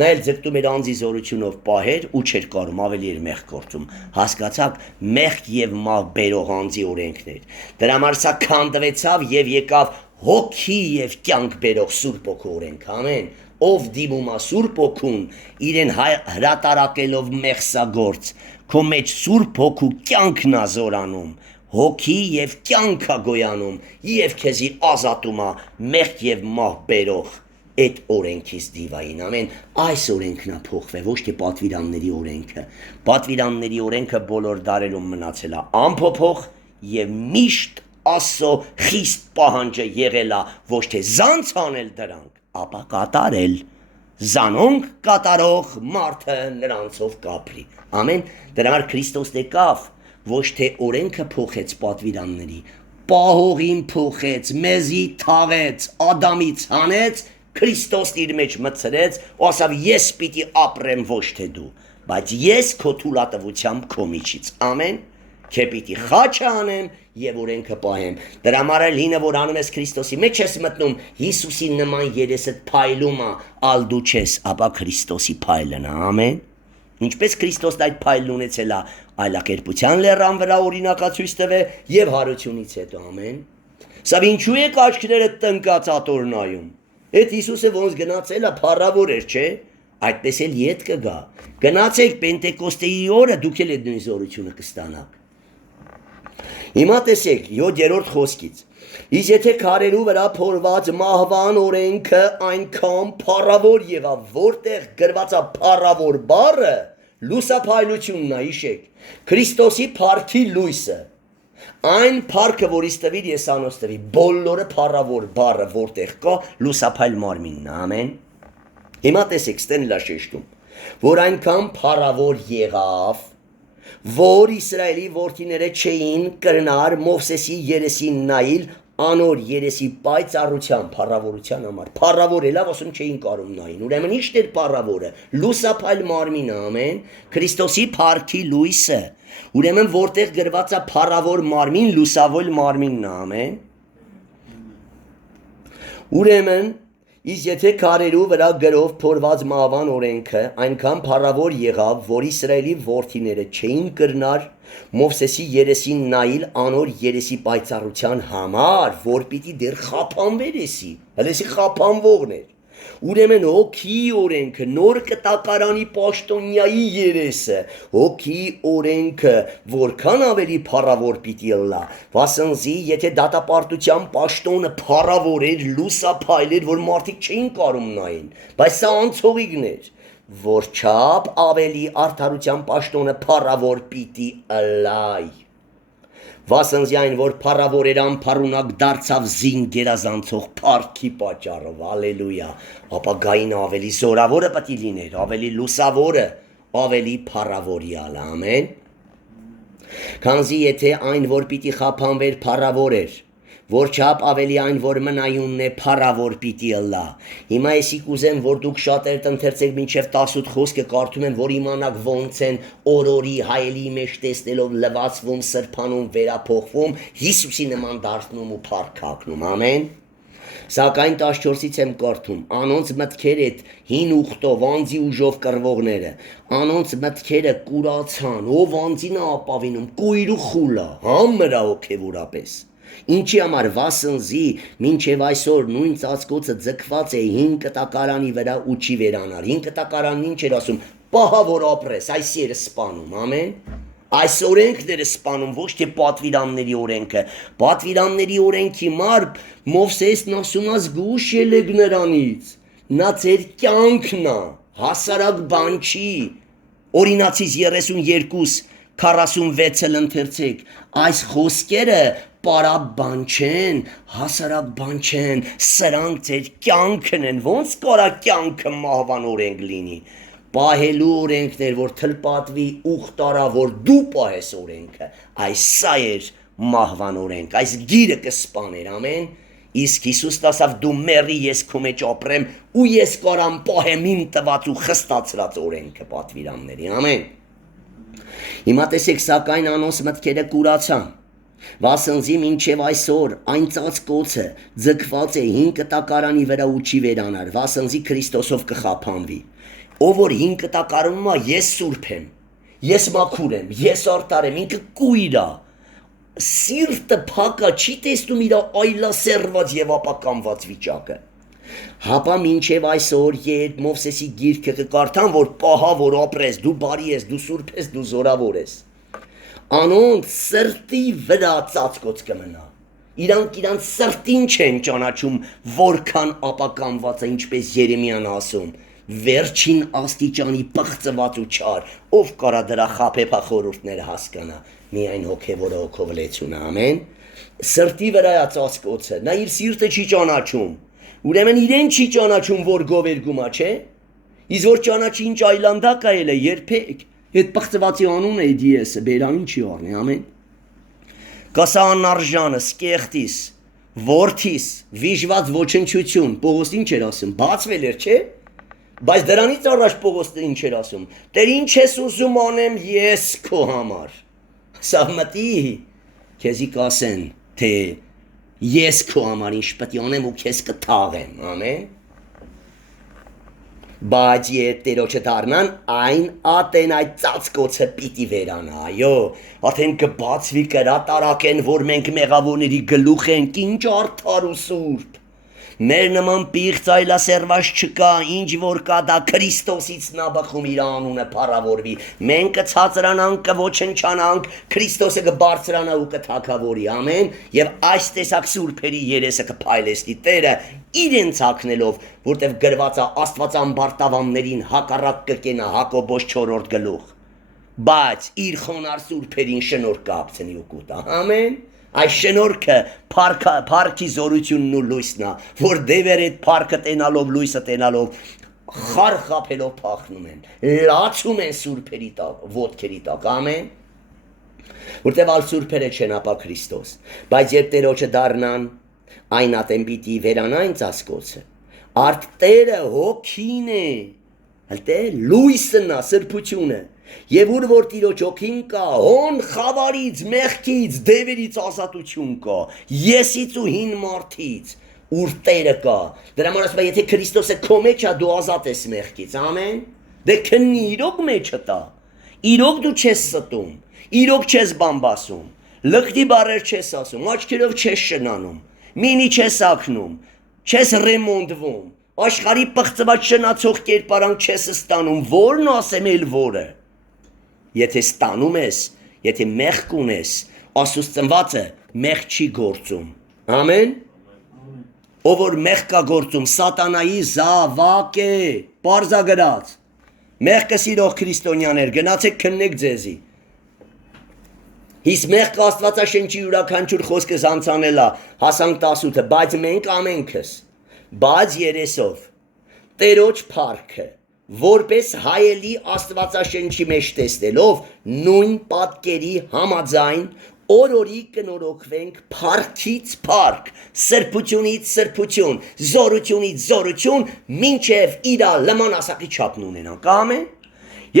նա էլ ձգտում էր անձի զորությունով պահեր ու չէր կարում ավելի էր մեղք գործում հասկացաք մեղք եւ մահ բերող անձի օրենքներ դրա համար սա քանդվեցավ եւ եկավ հոգի եւ կյանք բերող սուրբ ոգու օրենք ամեն ով դիմում է սուրբ ոգուն իրեն հրատարակելով մեղսագործ քո մեջ սուրբ հոգու կյանքն է զորանում հոգի եւ կյանքա գոյանում եւ քեզի ազատում է մեղք եւ մահ բերող այդ օրենքից դիվային ամեն այս օրենքն է փոխվել ոչ թե պատվիրանների օրենքը բոլոր դարերում մնացել է անփոփոխ եւ միշտ Աստծո խիստ պահանջը եղել է ոչ թե զանց անել դրանք ապա կատարել զանոնք կատարող մարդը նրանցով կապրի ամեն դրա համար Քրիստոսն եկավ ոչ թե օրենքը փոխեց պատվիրանների, պահողին փոխեց, մեզի թաղեց, Ադամից հանեց, Քրիստոսն իր մեջ մտցրեց, ու ասավ ես պիտի ապրեմ ոչ թե դու, բայց ես քո թուլատվությամբ քո միջից, ամեն, քե պիտի խաչը անեմ եւ օրենքը պահեմ։ Դրա համար էլ հինը որ անում ես Քրիստոսի մեջ ես մտնում, Հիսուսի նման երեսդ փայլում է, ալ դու չես, ապա Քրիստոսի փայլն է, ամեն։ Ինչպես Քրիստոսն այդ փայլն ունեցել է այլակերպության լեռան վրա օրինակացույց տվե եւ հարությունից հետո ամեն Սա ինչու է աչքները տնկած ատորնայում Այդ Հիսուսը ոնց գնացել է փառավոր էր չէ այդպես էլ ետ կգա գնացեք Պենտեկոստեի օրը դուք էլ այդ նույն զորությունը կստանաք Հիմա տեսեք 7-րդ խոսքից Իս եթե քարերու վրա փորված մահվան օրենքը այնքան փառավոր եղավ որտեղ գրված է փառավոր բառը լուսափայլությունն է հիշեք Քրիստոսի փառքի լույսը այն փառքը որից տվիր Եսանոց տվի բոլորը փառավոր բառը որտեղ կա լուսափայլ մարմինն է ամեն Հիմա տեսեք ստեն լա շեշտում որ այնքան փառավոր եղավ որ Իսրայելի որդիները չէին կրնար Մովսեսի երեսին նայել անոր երեսի պայծառության փառավորության համար փառավոր է լավ ասում չէին կարում նային ուրեմն ի՞նչն էր փառավորը լուսափայլ մարմինը ամեն Քրիստոսի փառքի լույսը ուրեմն որտեղ գրված է փառավոր մարմին լուսավոր մարմինն է ամեն ուրեմն Իս եթե քարերու վրա գրով փորված մահվան օրենքը այնքան փառավոր եղավ, որ Իսրայելի որդիները չէին կրնար Մովսեսի երեսին նայել անոր երեսի պայծառության համար, որ պիտի դեռ խափանվեր էսի, հլեսի խափանվողն էր։ Ուրեմն հոգի օրենքը, նոր կտակարանի պաշտոնյայի երեսը, հոգի օրենքը, որքան ավելի փառավոր պիտի լա, վասնզի, եթե դատապարտության պաշտոնը փառավոր էր, լուսափայլ էր, որ մարդիկ չէին կարում նային, բայց սա անցողիկն էր, որչափ ավելի արդարության պաշտոնը փառավոր պիտի լայ։ Վասնզյայն, որ փառավոր էր անփառունակ դարձավ զին գերազանցող փառքի պատճառով, ալելույա, ապագային ավելի զորավորը պիտի լիներ, ավելի լուսավորը, ավելի փառավորյալ, ամեն։ Քանզի եթե այն, որ պիտի խափանվեր, փառավոր էր, որչափ ավելի այն, որ մնայունն է, փառավոր պիտի ըլլա։ Հիմա էսի կուզեմ, որ դուք շատերդ ընթերցեք մինչև 18 խոսքը կարդում եմ, որ իմանաք ոնց են օրորի հայելի մեջ տեսնելով լվացվում, սրբանում, վերափոխվում, Հիսուսի նման դարձնում ու փառք հագնում։ Ամեն։ Սակայն 14-ից եմ կարդում. անոնց մտքերը հին ուխտով, անձի ուժով կռվողները, անոնց մտքերը կուրացան, ով անձին է ապավինում, կույր ու խուլա, համրա հոգևորապես։ Ինչի համար վասնզի մինչև այսօր նույն ծածկոցը ձգված է հին կտակարանի վրա ու չի վերանար։ Հին կտակարանն ինչ էր ասում, պահա որ ապրես, այս երը սպանում, ամեն։ Այս օրենքները սպանում, ոչ թե պատվիրանների օրենքը։ Պատվիրանների օրենքի մար Մովսեսն ասում է զգուշ ելեք նրանից։ Նա ձեր կյանքն է, հասարակ բան չի։ Օրինացից 32:46-ը ընթերցեք։ Այս խոսքերը պարապ բան չեն, հասարակ բան չեն, սրանք ձեր կյանքն են, ոնց կարա կյանքը մահվան օրենք լինի։ Պահելու օրենքներ, որ թլպատվի ուխտարա, որ դու պահես օրենքը, այս սա էր մահվան օրենք, այս գիրը կսպաներ, ամեն, իսկ Հիսուսն ասավ դու մեռի, ես քո մեջ ապրեմ ու ես կարամ պահեմ իմ տված ու խստացրած օրենքը պատվիրանների, ամեն։ Հիմա տեսեք, սակայն անոնց մտքերը կուրացան, վասնզի մինչև այսօր այն ծածկոցը ձգված է հին կտակարանի վրա ու չի վերանար, վասնզի Քրիստոսով կխափանվի։ Ով որ հին կտակարանում է, ես սուրբ եմ, ես մաքուր եմ, ես արդար եմ, ինքը կույր է, սիրտը փակա, չի տեսնում իր այլասերված եւ ապականված վիճակը։ Հապա մինչև այսօր երբ Մովսեսի գիրքը կկարդան, որ պահա որ ապրես, դու բարի ես, դու սուրբ ես, դու զորավոր ես, անոնց սրտի վրա ծածկոց կմնա։ Իրանք սրտին չեն ճանաչում, որքան ապականված է, ինչպես Երեմիան ասում, վերջին աստիճանի պղծված ու չար, ով կարա դրա խաբեբախորհուրդները հասկանա, միայն հոգևորը հոգով լեցուն, ամեն։ Սրտի վրա է ծածկոցը, նա իր սիրտը չի ճանաչում, ուրեմն իրեն չի ճանաչում, որ գովերգում է, չէ։ Իսկ որ ճանաչի ինչ այլանդակ է ելը, երբեք, այդ պղծվածի անունը է դիեսը, բերանին չի առնի, ամեն։ Կասա անարժանը, սկեղտիս, որդիս, վիժված ոչնչություն, Պողոս ինչ էր ասում, բացվել էր, չէ։ Բայց դրանից առաջ Պողոսը ինչ էր ասում, Տեր ինչ ես ուզում անեմ ես քո համար։ Սա մտի, քեզի կասեն, թե ես քո համար ինչ պետք է անեմ ու քեզ կթաղեմ, ամեն։ Բայց երբ Տերոջը դառնան, այն ատեն այդ ծածկոցը պիտի վերանա, այո, արդեն կբացվի կրատարակեն, որ մենք մեղավորների գլուխ ենք, ինչ արդար ու սուրբ։ Մեր նման պիղծ այլասերված չկա, ինչ որ կա դա Քրիստոսից նա բխում իր անունը փառավորվի։ Մենք կցածրանանք, կոչնչանանք, Քրիստոսը կբարձրանա ու կթագավորի, ամեն, եւ այս տեսակ սուրբերի երեսը կփայլեցնի Տերը իրենց հագնելով, որտեվ գրված է Աստվածամբարտավաններին հակառակ կկենա Հակոբոս 4-րդ գլուխ։ Բայց իր խոնար սուրբերին շնորհք կապցնի ու կուտա, ամեն։ Այս շնորհքը փառքի զորությունն ու լույսն է, որ դևեր այդ փառքը տենալով, լույսը տենալով, խարխափելով փախնում են, լացում են սուրբերի տակ, ոտքերի տակ, ամեն։ Որտեվ ալ սուրբերը չեն, ապա Քրիստոս, բայց երբ Տերոջը դառնան, այն ատեն պիտի վերանային ծածկոցը, արդ Տերը հոգին է, լույսն է, սրբությունը։ Եվ ուր որ Տիրոջ հոգին կա, հոն խավարից, մեղքից, դևերից ազատություն կա, եսից ու հին մարդից, ուր Տերը կա։ Դրա համար ասում է, եթե Քրիստոսը քո մեջ է, դու ազատ ես մեղքից, ամեն։ Դե քննի իրոք մեջը տա։ Իրոք դու չես ստում, իրոք չես բամբասում, լկտի բառեր չես ասում, աչքերով չես շնանում, մինի չես ակնում, չես ռեմոնդվում, աշխարհի պղծված շնացող կերպարանք չես ստանում, որն ասեմ էլ որը։ Եթե ստանում ես, եթե մեղք ունես, Աստծո ծնվածը մեղք չի գործում, ամեն։ Ով որ մեղք կա գործում, սատանայի զավակ է, պարզագրած։ Մեղքը սիրող քրիստոնյաներ, գնացեք քննեք ձեզի։ Իսկ մեղքը Աստվածաշնչի յուրաքանչյուր խոսքը զանցանել է, հասանք 18-ը, բայց մենք ամենքս, բայց երեսով, Տերոջ փառքը, որպես հայելի Աստվածաշնչի մեջ տեսնելով նույն պատկերի համաձայն օրորի կնորոգվենք փառքից փառք, սրբությունից սրբություն, զորությունից զորություն, մինչև իրա լման ասակի չափն ունենանք, ամեն։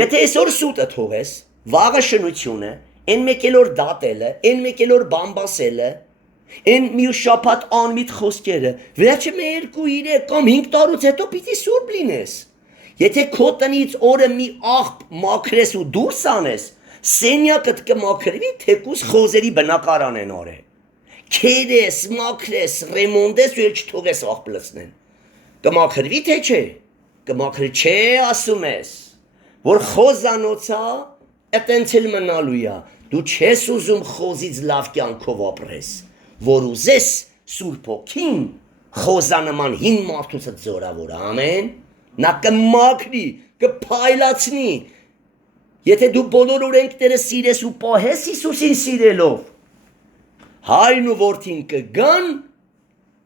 Եթե այսօր սուտը թողես, վաղը շնությունը, են մեկելոր դատելը, են մեկելոր բամբասելը, են մի շաբաթ անմիտ խոսքերը, վերջը 2-3 կամ 5 տարուց հետո պիտի սուրբ լինես։ Եթե քո տնից օրը մի աղբ մաքրես ու դուրս անես, սենյակդ կմաքրվի, թեկուզ խոզերի բնակարան են արել։ Քերես, մաքրես, ռեմոնդես ու էլ չթողես աղբ լցնեն։ Կմաքրվի թե չէ։ Կմաքրի չէ, ասում ես, որ խոզանոցա այտենց էլ մնալու է։ Դու չես ուզում խոզից լավ կյանքով ապրես, որ ուզես Սուրբ Հոգին խոզանման հին մարդուցը զորավոր, ամեն։ Նա կմաքրի, կփայլացնի։ Եթե դու բոլոր օրենքները սիրես ու պահես Հիսուսին սիրելով, հայրն ու որդին կգան,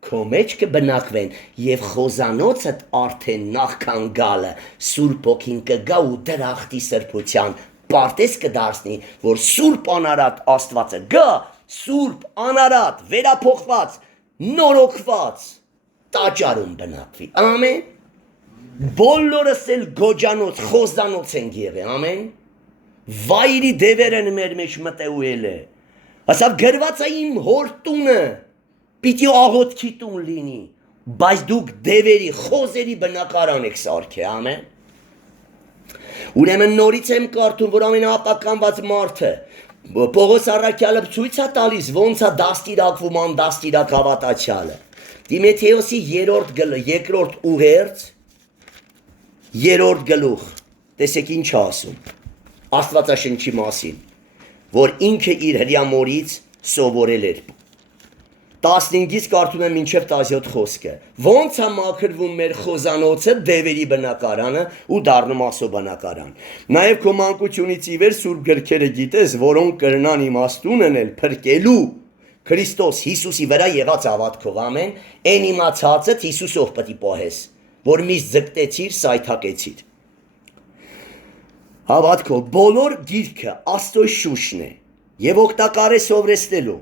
քո մեջ կբնակվեն եւ խոզանոցդ արդեն նախքան գալը Սուրբ Հոգին կգա ու դրախտի սրբության պարտես կդարձնի, որ Սուրբ անարատ Աստվածը գա, Սուրբ անարատ վերափոխված, նորոգված տաճարում բնակվի, ամեն։ Բոլորս էլ գոջանոց, խոզանոց են եղել, ամեն։ Վայրի դևերն մեր մեջ մտեուել է։ Ասավ գրված է իմ հոր տունը, պիտի աղոթքի տուն լինի, բայց դուք դևերի, խոզերի բնակարան եք սարքել, ամեն։ Ուրեմն նորից եմ կարդում, որ ամենաապականված մարդը Պողոս առաքյալը ցույց է տալիս ոնց է դաստիարակվում անդաստիարակ հավատացյալը։ Տիմոթեոսի 2-րդ ուղերձ 3-րդ գլուխ, տեսեք ինչ ասում, Աստվածաշնչի մասին, որ ինքը իր հրյամորից սովորել էր։ 15-ից կարդում եմ մինչև 17 խոսքը։ Ոնց է մաքրվում մեր խոզանոցը, դևերի բնակարանը ու դառնում Աստծո բնակարան։ Նաև քո մանկությունից ի վեր սուրբ գրքերը գիտես, որոնք կրնան իմաստուն են փրկելու Քրիստոս Հիսուսի վրա եղած հավատքով, ամեն, այն իմացածը Հիսուսով պետք է պահես, որ միշտ ձգտեցիր, սայթակեցիր։ Հավատքով բոլոր գիրքը Աստծո շուշն է եւ օգտակար է սովորեցնելու։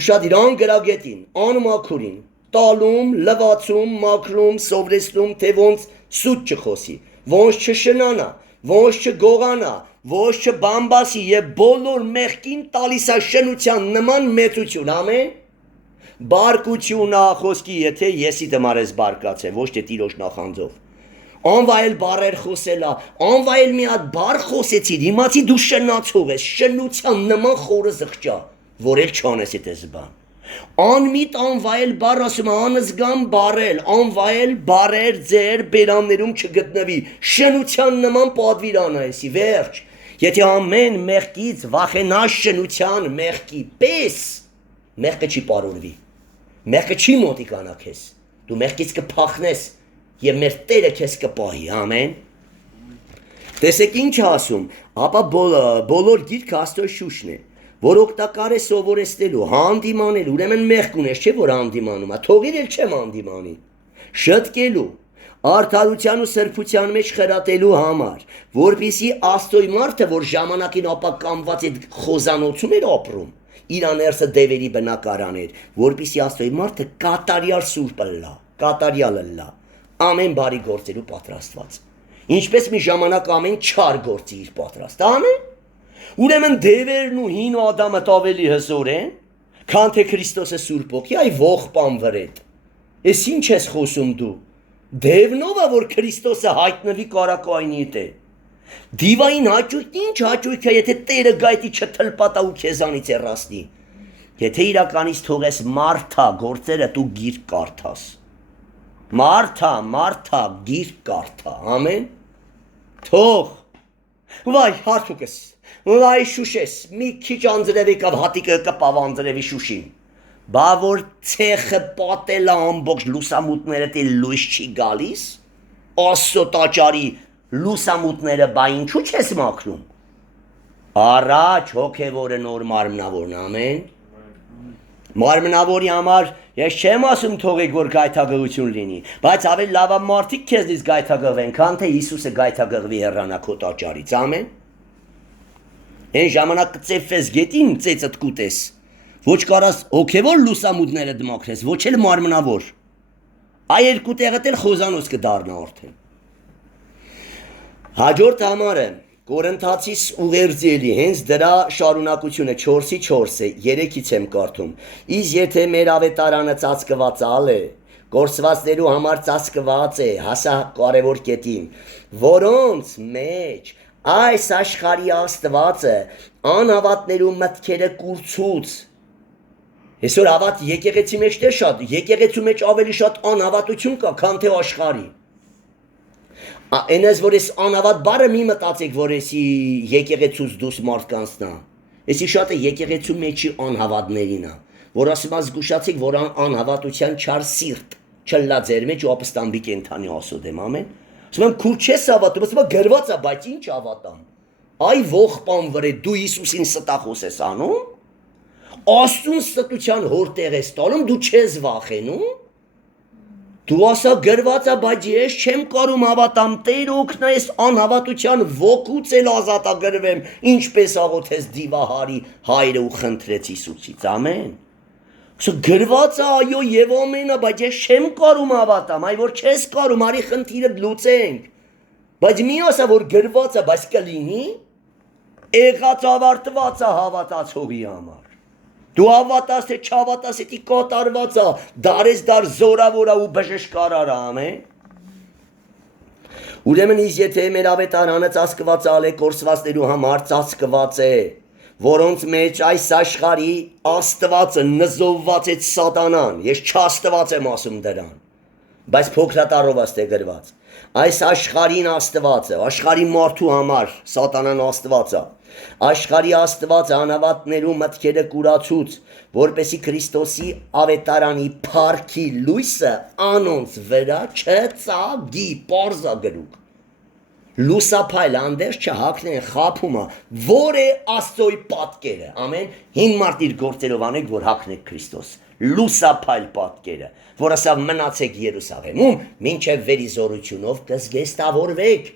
Ուշադիր անգրագետին, անմաքուրին, տալում, լվացում, մաքրում, սովորեցնում, թե ոնց սուտ չխոսի, ոնց չշնանա, ոնց չգողանա, ոնց չբամբասի եւ բոլոր մեղքին տալիս է շնության նման մեծություն, ամեն։ Բարկություն խոսքի, եթե եսի դմարես բարկացե, ոչ թե տիրոջ նախանձով։ Անվայել բարեր խոսելա, անվայել մի հատ բար խոսեցիր, իմացի դու շնացող ես, շնության նման խորը զղջա, որ էլ չանես այդպես բան։ Անմիտ անվայել բառ ասում է անզգան բարել, անվայել բարեր ձեր բերաններում չգտնվի, շնության նման պատվիր անայեսի, վերջ։ Եթե ամեն մեղքից վախենաս շնության մեղքի պես, մեղքը չի պարուրվի, մեղքը չի մոտիկանա քեզ, դու մեղքից կփախնես եւ մեր Տերը քեզ կպահի, ամեն։ Տեսեք ինչ ասում, ապա բոլոր գիրքը Աստծո շուշն է, որ օգտակար է սովորեցնելու, հանդիմանել, ուրեմն մեղք ունես, չէ՞ որ հանդիմանում է, թողիր էլ չեմ հանդիմանի, շտկելու, արդարության ու սրբության մեջ խրատելու համար, որպեսզի Աստծո մարդը, որ ժամանակին ապականված այդ խոզանոցում էր ապրում, իր աներսը դևերի բնակարան էր, որպեսզի Աստծո մարդը կատարյալ սուրբ լա, կատարյալ լա, ամեն բարի գործերու պատրաստված։ Ինչպես մի ժամանակ ամեն չար գործի իր պատրաստ, ամեն։ Ուրեմն դևերն ու հին Ադամը ավելի հզոր են, քան թե Քրիստոսը Սուրբ Հոգի, այ ողբան վրետ։ Էս ինչ ես խոսում դու։ Դևնով է, որ Քրիստոսը հայտնվի կարակայնի դե։ Դիվային հաճույքն ինչ հաճույք է, եթե Տերը գայտի չթլպատա ու քեզանից հեռացնի։ Եթե իրականից թողես Մարթա գործերը դու գիրք կարդաս։ Մարթա, գիրք կարդա, ամեն։ Թող, վայ հարթուկս, վայ շուշես, մի քիչ անձրևի կավ հատիկը կպավ անձրևի շուշին, բա որ ցեխը պատելա ամբողջ լուսամուտները դե լույս չի գալիս, Աստծո տաճարի լուսամուտները բա ինչու չես մաքրում։ Առաջ հոգևորը նոր մարմնավորն, ամեն։ Մարմնավորի համար ես չեմ ասում թողեք որ գայթակղություն լինի, բայց ավելի լավ է մարդիկ քեզնից գայթակղվեն, քան թե Հիսուսը գայթակղվի հեռանա քո տաճարից, ամեն։ Այն ժամանակ կծեփվես գետին, ծեծդ կուտես։ Ոչ կարաս հոգևոր լուսամուտները դմակրես, ոչ էլ մարմնավոր։ Այ երկու տեղը էլ խոզանոց կդառնա արդեն։ Հաջորդ համարը Կորինթացիս ուղերձելի հենց դրա շարունակությունը 4-ի 4-է 3-ից եմ կարդում։ Իս եթե մեր ավետարանը ծածկված է, գործվածներու համար ծածկված է, հասա կարևոր կետին, որոնց մեջ այս աշխարհի Աստվածը անհավատներու մտքերը կուրցուց։ Այսօր հավատ եկեղեցի մեջ դե շատ, եկեղեցու մեջ ավելի շատ անհավատություն կա, քան թե աշխարհի։ Այնպես որ այս անհավատ բառը մի մտածեք, որ էսի եկեղեցուց դուրս մարդկանցն է։ Էսի շատ է եկեղեցու մեջի անհավատներին է, որ ասում ես զգուշացեք, որ անհավատության չար սիրտ չլա ձեր մեջ ու ապստամբի կենթանի ասոդեմ, ամեն։ Ասում եմ քուր չես հավատում, ասում եմ գրված է, բայց ինչ հավատամ։ Այ ողբան վրա դու Հիսուսին ստախոս ես անում, Աստուն ստության հորտեղ ես տալում, դու չես վախենում։ Դու ասա գրված է, բայց ես չեմ կարում հավատամ, Տեր օգնես անհավատության ոգուց էլ ազատագրվեմ, ինչպես աղոթես դիվահարի հայրը ու խնդրեց Հիսուսից, ամեն։ Սա գրված է, այո եւ ամենը, բայց ես չեմ կարում հավատամ, այ որ չես կարում, արի խնդիրը լուծենք։ Բայց մի ասա, որ գրված է, բայց կլինի, եղած ավարտված է հավատացողի համար։ Դու հավատաս թե չհավատաս, էդի կատարված է, դարես դար զորավոր է ու բժշկարար է, ամեն։ Ուրեմն իս եթե մեր ավետարանը ծածկված է, կորսվածներու համար ծածկված է, որոնց մեջ այս աշխարհի Աստվածը նզովված է սատանան, ես չաստված եմ ասում դրան, բայց փոքրատարով է գրված։ Այս աշխարհին Աստվածը, աշխարհի մարդու համար սատանան Աստված է։ Աշխարհի Աստվածը անհավատներու մտքերը կուրացուց, որպեսի Քրիստոսի ավետարանի փառքի լույսը անոնց վրա չծագի, պարզա գրուկ։ Լուսափայլ անդերս չհակնեն խափումը, որ է Աստծոյ պատկերը, ամեն, հին մարդ իր գործերով անեք, որ հակնեք Քրիստոս, լուսափայլ պատկերը, որ ասա մնացեք Երուսաղեմում, մինչև վերիզորությունով կզգեստավորվեք,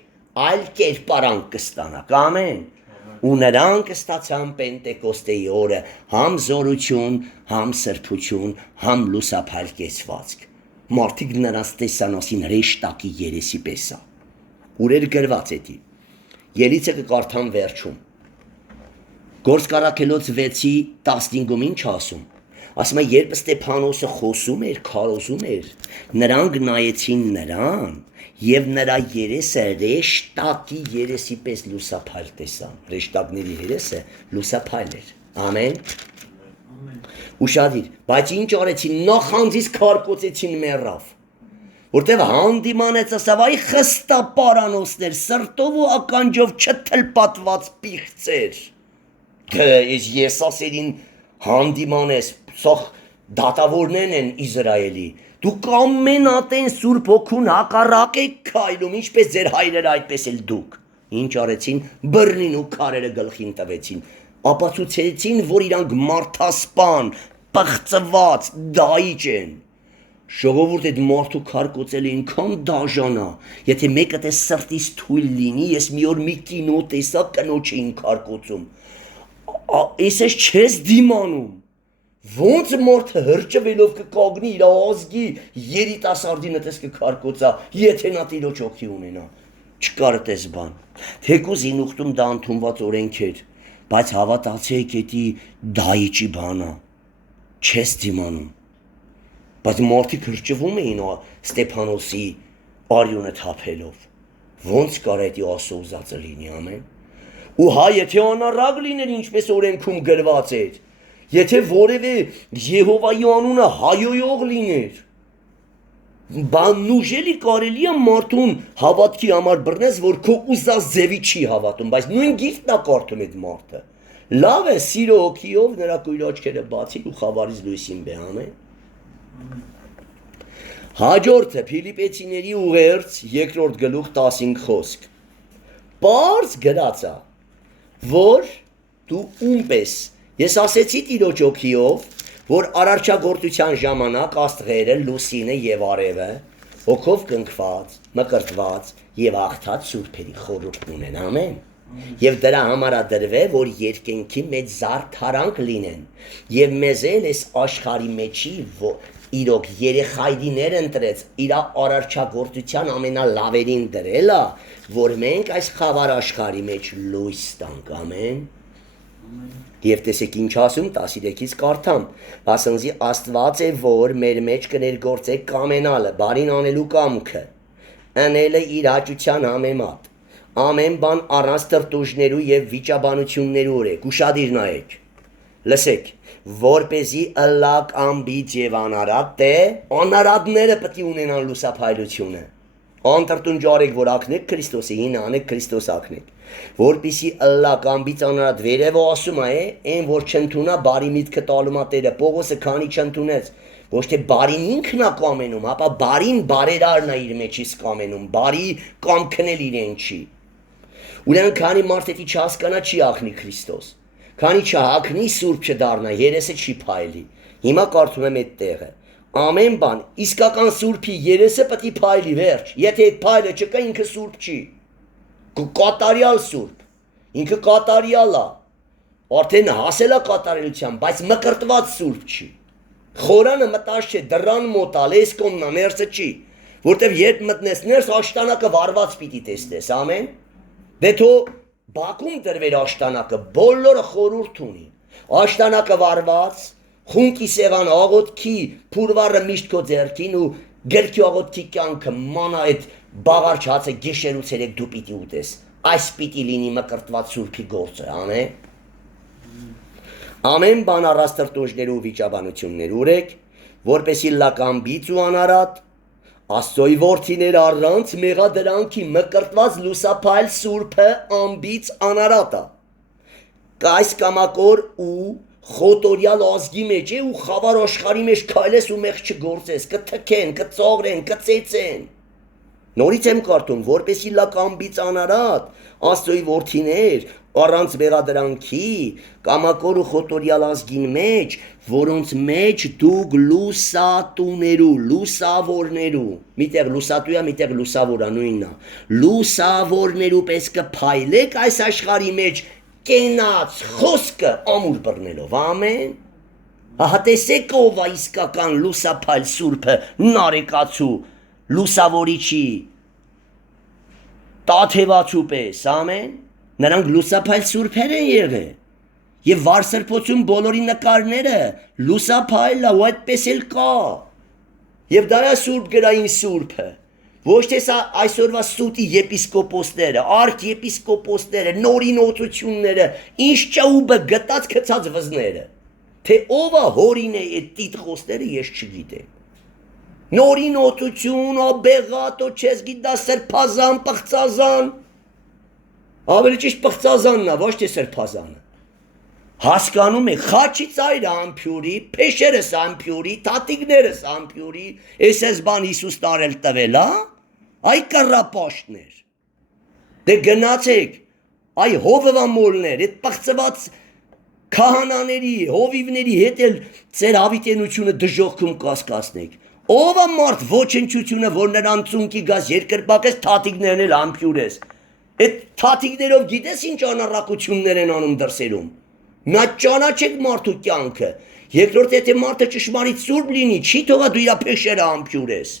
այլ կերպարանք կստանաք, ամեն, ու նրանք ստացան Պենտեկոստեի օրը համ զորություն, համ սրբություն, համ լուսափայլ կեցվածք, մարդիկ նրանց տեսանոսին հրեշտակի երեսի պես է։ Ուրեր գրված էդի, ելիցը կկարդամ վերջում, Գործկարաքելոց 6-ի 15-ում ինչ ասում, ասում է երբ Ստեփանոսը խոսում էր, քարոզում էր, նրանք նայեցին նրան և նրա երեսը հրեշտակի երեսի պես լուսափայլ տեսան, հրեշտակների երեսը լուսափայլ էր, ամեն, ուշադիր, բայց ինչ արեցին, նախանձից քարկոծեցին մեռավ, որտև հանդիմանեց ասավ, այ խստապարանոսներ, սրտով ու ականջով չթլպատված պիղծեր, ես ասերին հանդիմանես, սող դատավորներն են Իսրայելի, դուք ամենատեն Սուրբ Հոգուն հակառակ եք քայլում, ինչպես ձեր հայրերը այդպես էլ դուք, ինչ արեցին, բռնին ու քարերը գլխին տվեցին, ապացուցեցին, որ իրանք մարդասպան, պղծված, դահիճ են, Ժողովուրդ այդ մարդու քարկոծել ինքան դաժանա, եթե մեկը տես սրտից թույլ լինի, ես մի օր մի կինո տեսա կնոջին քարկոծում, ես ես չես դիմանում, ոնց մարդը հրճվելով կկագնի իր ազգի երիտասարդինը տես կքարկոծա, եթե նա տիրոջ օքի ունենա, չկար տես բան, թեկուզ ինուղտում դա ընդունված օրենք էր, բայց հավատացեք էդի դահիճի բանա, չես դիմանում, բայց մարդիկ հրճվում էին Ստեփանոսի արյունը թափելով, ոնց կար էդի Աստծո ուզածը լինի, ամեն, ու հա եթե անառակ լիներ ինչպես օրենքում գրված էր, եթե որևէ Եհովայի անունը հայոյող լիներ, բանուժելի կարելի է մարդուն հավատքի համար բռնես, որ քո ուզած ձևի չի հավատում, բայց նույն գիրքն է կարդում այդ մարդը, լավ է սիրո հոգիով նրա կույր աչքերը բացի ու խավարից լույսին բե, ամեն, Հաջորդը Փիլիպեցիների ուղերձ 2-րդ գլուխ 15 խոսք, պարզ գրած է, որ դու ումպես, ես ասեցի տիրոջ օգիով, որ արարչագործության ժամանակ աստղերը, լուսինը եւ արևը հոգով կնքված, մկրտված եւ աղթած սուրբերի խորհուրդ ունեն, ամեն։ Եվ դրա համար ադրվե, որ երկնքի մեծ զարդարանք լինեն եւ մեզ էլ այս աշխարհի մեջի իրոք երեխայդիներ ընտրեց իր արարչագործության ամենալավերին դրելա, որ մենք այս խավար աշխարհի մեջ լույս տանք, ամեն։ Եվ տեսեք ինչ ասում 13-ից կարդամ, ասենզի Աստված է, որ մեր մեջ կներգործե կամենալը, բարին անելու կամքը, անելը իր հաճության համեմատ, ամեն բան առանց տրտուժներու եւ վիճաբանություններու ուրեք, ուշադիր նայեք, լսեք, որպեսզի ըլլակ ամբից եւ անարատ թե անարատները պետք է ունենան լուսափայլությունը, անտրտունջ արեք, որ ակնեք Քրիստոսի, հին անեք Քրիստոս ակնեք, որպեսզի ըլլակ ամբից անարատ վերևը ասում է, այն որ չընդունա բարի միտքը տալու մատերը, Պողոսը քանի չընդունեց, ոչ թե բարին ինքն է կամենում, ապա բարին բարերարն է իր մեջից կամենում, բարի կամքն էլ իրեն չի։ Ուրեմն քանի մարդ էդի չհասկանա չի ակնի Քրիստոս, քանի չհակնի սուրբ չդառնա, երեսը չի փայլի։ Հիմա կարդում եմ այդ տեղը։ Ամեն բան իսկական սուրբի երեսը պետք է փայլի վերջ, եթե այդ փայլը չկա ինքը սուրբ չի։ Կատարյալ սուրբ, ինքը կատարյալ է, արդեն հասել է կատարելության, բայց մկրտված սուրբ չի։ Խորանը մտած չէ, դռան մոտ ալ, այս կողմն է, ներսը չի, որտեվ երբ մտնես ներս աշտանակը վառված պիտի տեսնես, ամեն։ Դե թո Բաքում դրվեր աշտանակը, բոլորը խորհուրդ ունի, աշտանակը վառված, խունկի սեղան աղոտքի, փուրվարը միշտ քո ձեռքին ու գրքի աղոտքի կյանքը մանա այդ բաղարչ հացը գիշերուց երեք դու պիտի ուտես, այս պիտի լինի մկրտված սուրբի գործը, ամեն։ Ամեն բան առանց տրտուժներու վիճաբանություններ ուրեք, որպեսի լակամբից ու անարատ, Աստծոյի որդիներ առանց մեղադրանքի մկրտված լուսափայլ սուրբը ամբից անարատա, կայս կամակոր ու խոտորյալ ազգի մեջ է ու խավար աշխարի մեջ քայլես ու մեղ չգործես, կթքեն, կծողրեն, կծեծեն։ Նորից եմ կարդում, որպեսի լակամբից անարատ, Աստծոյի որդիներ, առանց մեղադրանքի, կամակոր ու խոտորյալ ազգին մեջ, որոնց մեջ դուք լուսատուներու, լուսավորներու, միտեղ լուսատույա, միտեղ լուսավորա, նույնն է, լուսավորներու պես կփայլեք այս աշխարհի մեջ կենաց խոսքը ամուր բռնելով, ամեն։ Ահա տեսեք ով է իսկական լուսափայլ սուրբը, նարեկացու, լուսավորիչի, տաթևացու պես, ամեն։ Նրանք լուսափայլ սուրբեր են եղել։ Եվ վարսրբոցում բոլորի նկարները լուսափայլ է ու այդպես էլ կա։ Եվ դա է սուրբ գրային սուրբը։ Ոչ թե սա այսօրվա սուտի եպիսկոպոսները, արքեպիսկոպոսները, նորինոծությունները, ինչ ճաուբը գտած գցած վզները։ Թե ով է հորին է այդ տիտղոսները ես չգիտեմ։ Նորինոծություն, աբեղատո, չես գիտա սրբազան, պղծազան։ Ավելի ճիշտ պղծազանն է, ոչ թե սրբազանը։ Հասկանում եք, խաչի ծայրը ամփյուրի, փեշերս ամփյուրի, թաթիկներս ամփյուրի, էս բան Հիսուս տարել տվել, հա? Այ կռապաշտներ։ Դե գնացեք, այ հովվամոլներ, այդ պղծված քահանաների, հովիվների հետ էլ ծեր հավիտենությունը դժողքում կասկածնեք։ Ով է մարդ ոչնչությունը, որ նրան ծունկի գազ երկրպակես թաթիկներն էլ ամփյուրես։ Այդ թաթիկներով գիտես ինչ անառակություններ են անում դրսերում։ Նա ճանաչեք մարդու կյանքը։ Երկրորդ եթե մարդը ճշմարիտ սուրբ լինի, չի թողա դու իր փեշերը ամփյուրես։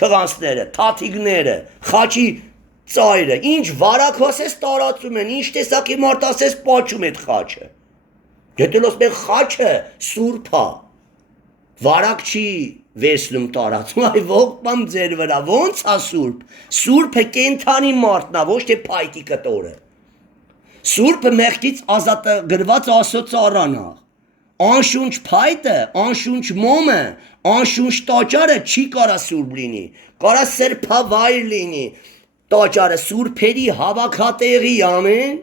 Քղանցները, թաթիկները, խաչի ծայրը, ինչ վարակ ասես տարածում են, ինչ տեսակի մարդ ասես պաչում այդ խաչը։ Գետելոս մեր խաչը սուրբ է։ Վարակ չի վերցնում տարածում, այ ողբամ ձեր վրա, ոնց է սուրբ։ Սուրբը կենթանի մարդն է, ոչ թե փայտի կտորը։ Սուրբը մեղքից ազատագրված Աստծո ծառան է։ Անշունչ փայտը, անշունչ մոմը, անշունչ տաճարը չի կարա սուրբ լինի, կարա սրբավայր լինի։ Տաճարը սուրբերի հավաքատեղի, ամեն։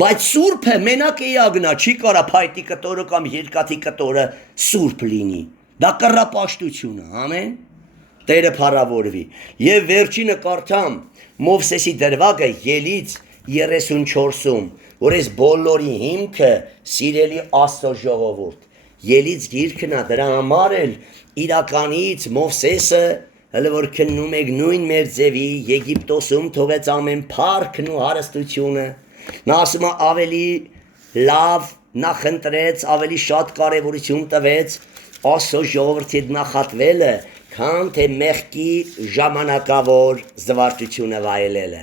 Բայց սուրբը մենակ էագնա, չի կարա փայտի կտորը կամ երկաթի կտորը սուրբ լինի։ Դա կռապաշտություն է, ամեն։ Տերը փառավորվի։ Եվ վերջինը կարդամ Մովսեսի դրվագը Ելից 34-ում, որ այս բոլորի հիմքը սիրելի Աստծո ժողովուրդ, Ելից գիրքն է դրա համար էլ իրականից Մովսեսը հələ որ քննում եք նույն մեր ձևի Եգիպտոսում թողեց ամեն փառքն ու հարստությունը նա ասում է ավելի լավ նախընտրեց ավելի շատ կարևորություն տվեց Աստծո ժողովրդի հետ նախատվելը քան թե մեղքի ժամանակավոր զվարճությունը վայելելը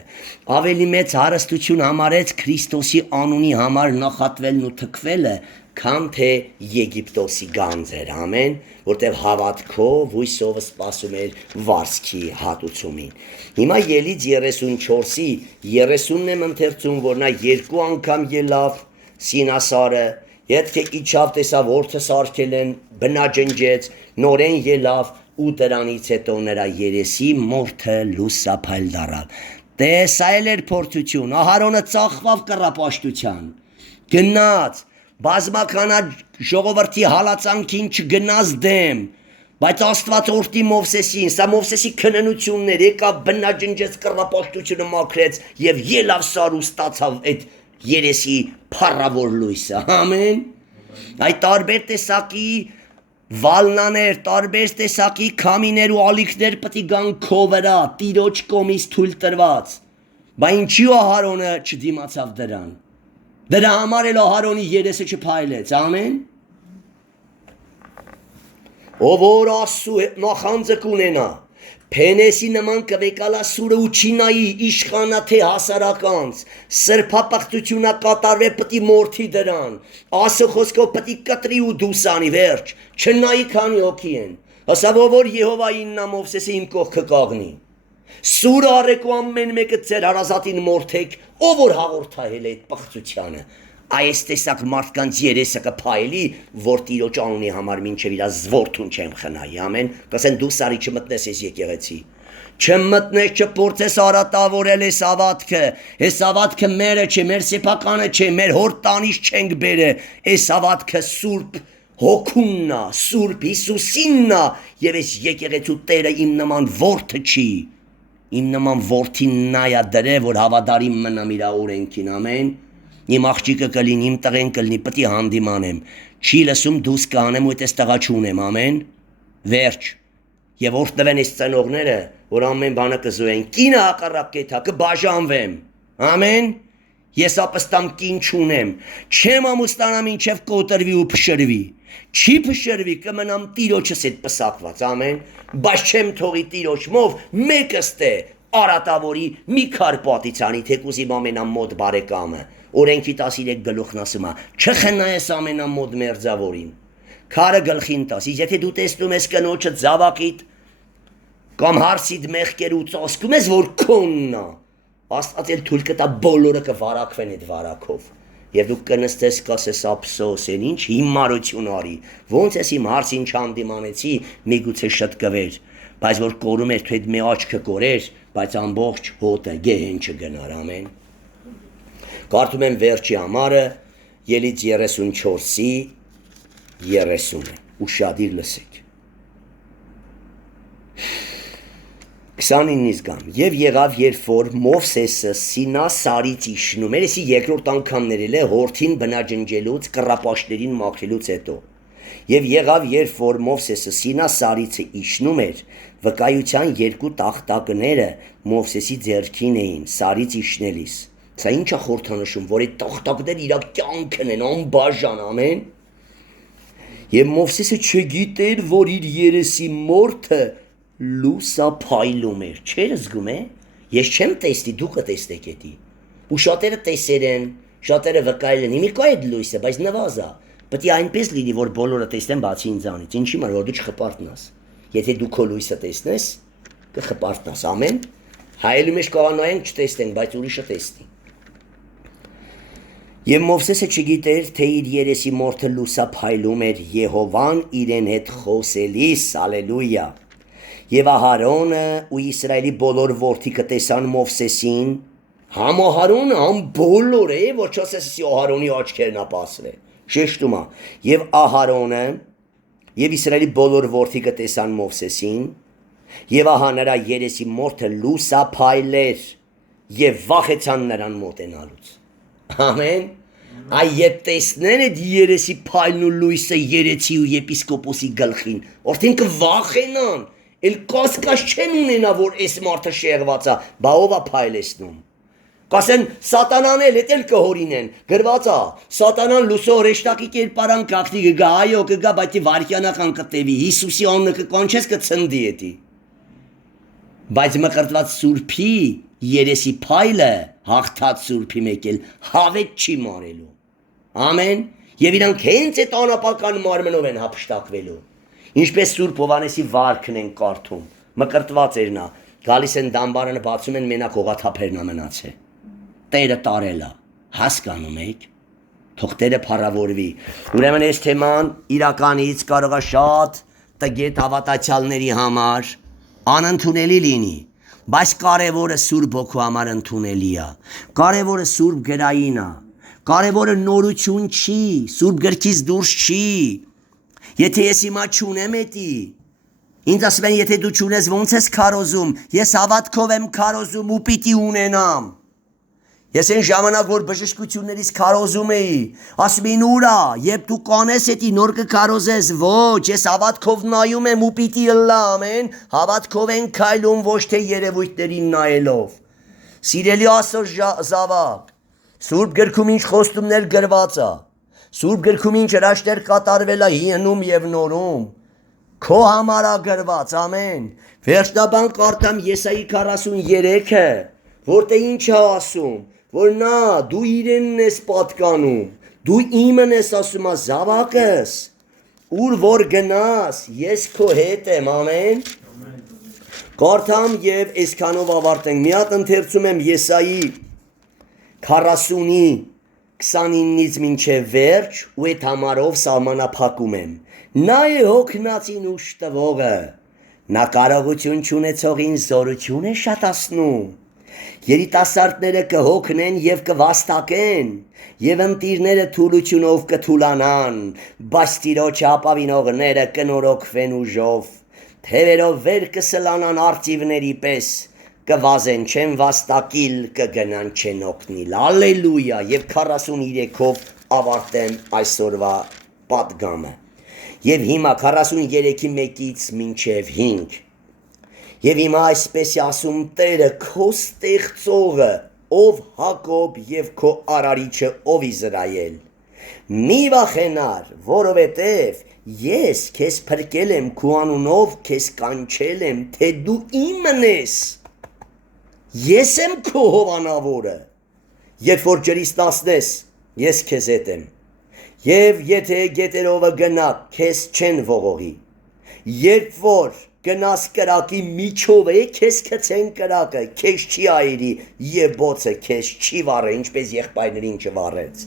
ավելի մեծ հարստություն համարեց Քրիստոսի անունի համար նախատվելն ու թքվելը քան թե Եգիպտոսի գանձեր ամեն որտեղ հավատքով հույսով սպասում էր վարձքի հատուցումին հիմա Ելից 34-ի 30-ն եմ ընթերցում որ նա երկու անգամ ելավ Սինասարը Ետք իջավ տեսավ որդը սարքել են բնաջնջեց նորեն ելավ ու դրանից հետո նրա երեսի մորթը լուսափայլ դառավ տես այլ էր փորձություն Ահարոնը ծախվավ կռապաշտության գնաց բազմականա ժողովրդի հալածանքին չգնաց դեմ բայց Աստված օրդի Մովսեսին սա Մովսեսի քննություններ եկավ բնաջնջեց կռապաշտությունը մաքրեց եւ ելավ սար ու ստացավ այդ երեսի փառավոր լույսը ամեն այդ տարբեր տեսակի վալնաներ տարբեր տեսակի քամիներ ու ալիքներ պետք է գան քո վրա տիրոջ կողմից թույլ տրված բայց ինչի Ահարոնը չդիմացավ դրան դրա համար էլ Ահարոնի երեսը չփայլեց ամեն ով որ Աստծո հետ նախանձը կունենա Փենեսի նման կվեկալա սուրը ու չինայի իշխանաթե հասարականց սրբապղծությունա կատարվե պտի մորթի դրան ասը խոսքով պտի կտրի ու դուսանի վերջ չնայի քանի հոգի են հսավ որ Եհովային նա Մովսեսը իմ կողքը կաղնի սուրը արեք ու ամեն մեկը ձեր հարազատին մորթեք ով որ հաղորդահել է այդ պղծությանը այս տեսակ մարդկանց երեսը կփայլի որ տիրոջ անունի համար մինչև իր զվորթուն չեմ խնայի ամեն կասեն դու սարի չմտնես ես եկեղեցի չմտնես չփորձես արատավորել այս ավատքը մերը չէ մեր սեփականը չէ մեր հոր տանից չենք բերե այս ավատքը սուրբ հոգուննա սուրբ Հիսուսիննա եւ այս եկեղեցու Տերը իմ նման որդը չի իմ նման որդին նայա դրե որ հավատարիմ մնամ իր օրենքին ամեն Իմ աղջիկը կլինի, իմ տղեն կլինի, պետք է հանդիմանեմ, չի լսում դուս կանեմ ու այդպես տղա չունեմ, ամեն, վերջ, և օրտնվեն այս ծնողները, որ ամեն բանը կզոյեն, կինը հակառակ կեթա, կբաժանվեմ, ամեն, ես ապստամ կին չունեմ, չեմ ամուսնանամ ինչև կոտրվի ու փշրվի, չի փշրվի, կմնամ տիրոջս հետ պսակված, ամեն, բայց չեմ թողի տիրոջմով, մեկս թե արատավորի մի քարպատիցանի, թեկուզ իմ ամենամոտ բարեկամը, օրենքի 13 գլուխն ասում է, չխնայես ամենամոտ մերձավորին, քարը գլխին տաս, եթե դու տեսնում ես կնոջը ձավակիդ, կամ հարսիդ մեղքեր ու ծոսկում ես, որ քոննա, Աստված էլ թույլ կտա բոլորը կվարակվեն այդ վարակով, և դու կնստես կասես ափսոս են, ինչ հիմարություն արի, ոնց ես իմ հարսին չանդիմանեցի, միգուցե շտկվեր, բայց որ կորում էր, თუ այդ մի աչքը կորեր, բայց ամբողջ հոտը գեհեն չգնար, ամեն Կարդում եմ վերջի համարը, Ելից 34-ի 30-ը, ուշադիր լսեք։ 29-ից գամ, և եղավ երբ որ Մովսեսը Սինա սարից իջնում էր, եսի երկրորդ անգամներ էլ է հորդին բնաջնջելուց, կռապաշտներին մաքրելուց հետո։ Եվ եղավ երբ որ Մովսեսը Սինա սարից իջնում էր, վկայության երկու տախտակները Մովսեսի ձեռքին էին, սարից իջնելիս։ Սա ինչ է խորհրդանշում, որ այդ տախտակները իր կյանքն են, անբաժան, ամեն։ Եվ Մովսեսը չգիտեր, որ իր երեսի մորթը լուսափայլում էր, չէր զգում է։ Ես չեմ տեսնի, դու կտեսնեք էդի։ Ու շատերը տեսեր են, շատերը վկայել են, իմի կա այդ լույսը, բայց նվազա։ Պետք է այնպես լինի, որ բոլորը տեսնեն բացի ինձանից, ինչի համար, որ դու չխպարտնաս։ Եթե դու քո լույսը տեսնես, կխպարտնաս, ամեն։ Հայելու մեջ կանայենք չտեսնեն, բայց ուրիշը տեսնի։ Եվ Մովսեսը չգիտեր, թե իր երեսի մորթը լուսափայլում էր Եհովան իրեն հետ խոսելիս, ալելույա։ Եվ Ահարոնը ու Իսրայելի բոլոր որդիքը տեսան Մովսեսին, համ Ահարոնը, համ բոլորը, որ չասես Ահարոնի աչքերն ապասրե, շեշտում է, և Ահարոնը և Իսրայելի բոլոր որդիքը տեսան Մովսեսին, և ահա նրա երեսի մորթը լուսափայլ էր, և վախեցան նրան մոտենալուց։ Ամեն, Այ երբ տեսնեն այդ երեսի փայլն ու լույսը երեցի ու եպիսկոպոսի գլխին, արդեն կվախենան, էլ կասկած չեն ունենա, որ այս մարդը շեղված է, բա ով է փայլեցնում։ Կասեն սատանան էլ էդ էլ կհորինեն, գրված է, սատանան լուսո հրեշտակի կերպարան կախտի կգա, այո կգա, բայց վարքյանական կտևի, Հիսուսի անունը կկանչես կցնդի էդի։ Բայց մկրտված սուրբի երեսի փայլը հաղթած սուրբի մեկ էլ հավետ չի մարելու։ Ամեն, եւ իրանք հենց այդ անապական մարմնով են հափշտակվելու։ Ինչպես Սուրբ Հովանեսի վարքն են կարդում, մկրտված էր նա, գալիս են դամբարանը բացում են մենակ օղաթափերն մնացե։ Տերը տարել է, հասկանում եք։ Թող Տերը փառավորվի։ Ուրեմն այս թեման իրականից կարող է շատ տգետ հավատացյալների համար անընդունելի լինի, բայց կարևորը Սուրբ Հոգու համար ընդունելի է։ Կարևորը Սուրբ գրային է։ Կարևորը նորություն չի, Սուրբ գրքից դուրս չի։ Եթե ես հիմա չունեմ էդի, ինձ ասում են, եթե դու չունես ոնց ես քարոզում, ես հավատքով եմ քարոզում ու պիտի ունենամ։ Ես այն ժամանակ որ բժշկություններից քարոզում էի, ասում էին ուրա, երբ դու կանես էդի նոր կքարոզես, ոչ, ես հավատքով նայում եմ ու պիտի ըլլա, ամեն, հավատքով են քայլում ոչ թե երևույթներին նայելով։ Սիրելի Աստծո զավակ, Սուրբ գրքում ինչ խոստումներ գրված է, Սուրբ գրքում ինչ հրաշքներ կատարվել է հիանում եւ նորում, քո համար է գրված, ամեն։ Վերջնաբան կարդամ Եսայի 43-ը, որտեղ ինչ է ասում, որ նա դու իրենն ես պատկանում, դու իմն ես ասում զավակս, ուր որ գնաս, ես քո հետ եմ, ամեն։ Կարդամ եւ այսքանով ավարտենք։ Մի հատ ընթերցում եմ Եսայի 40-ի 29-ից մինչև վերջ ու այդ համարով սահմանափակում եմ։ Նա է հոգնածին ուշ տվողը, նա կարողություն չունեցողին զորություն է շատացնում։ Երիտասարդները կհոգնեն եւ կվաստակեն, եւ ընտիրները թուլությունով կթուլանան, բայց Տիրոջ ապավինողները կնորոգվեն ուժով, թևերով վեր կսլանան արծիվների պես, կվազեն չեն վաստակիլ, կգնան չեն օգնիլ, ալելույա, եւ 43-ով ավարտեմ այսօրվա պատգամը։ Եվ հիմա 43-ի 1-ից մինչև 5։ Եվ հիմա այսպես է ասում Տերը, քո ստեղծողը, ով Հակոբ եւ քո արարիչը, ով Իսրայել։ Մի վախենար, որովհետև ես քեզ փրկել եմ քո անունով, քեզ կանչել եմ, թե դու իմն ես։ Ես եմ քո հովանավորը, երբ որ ջրից տասնես, ես քեզ հետ եմ, և եթե գետերովը գնա, քեզ չեն ողողի, երբ որ գնաս կրակի միջով է, քեզ կցեն կրակը, քեզ չի այրի, և բոցը քեզ չի վառե, ինչպես եղբայրներին չվառեց,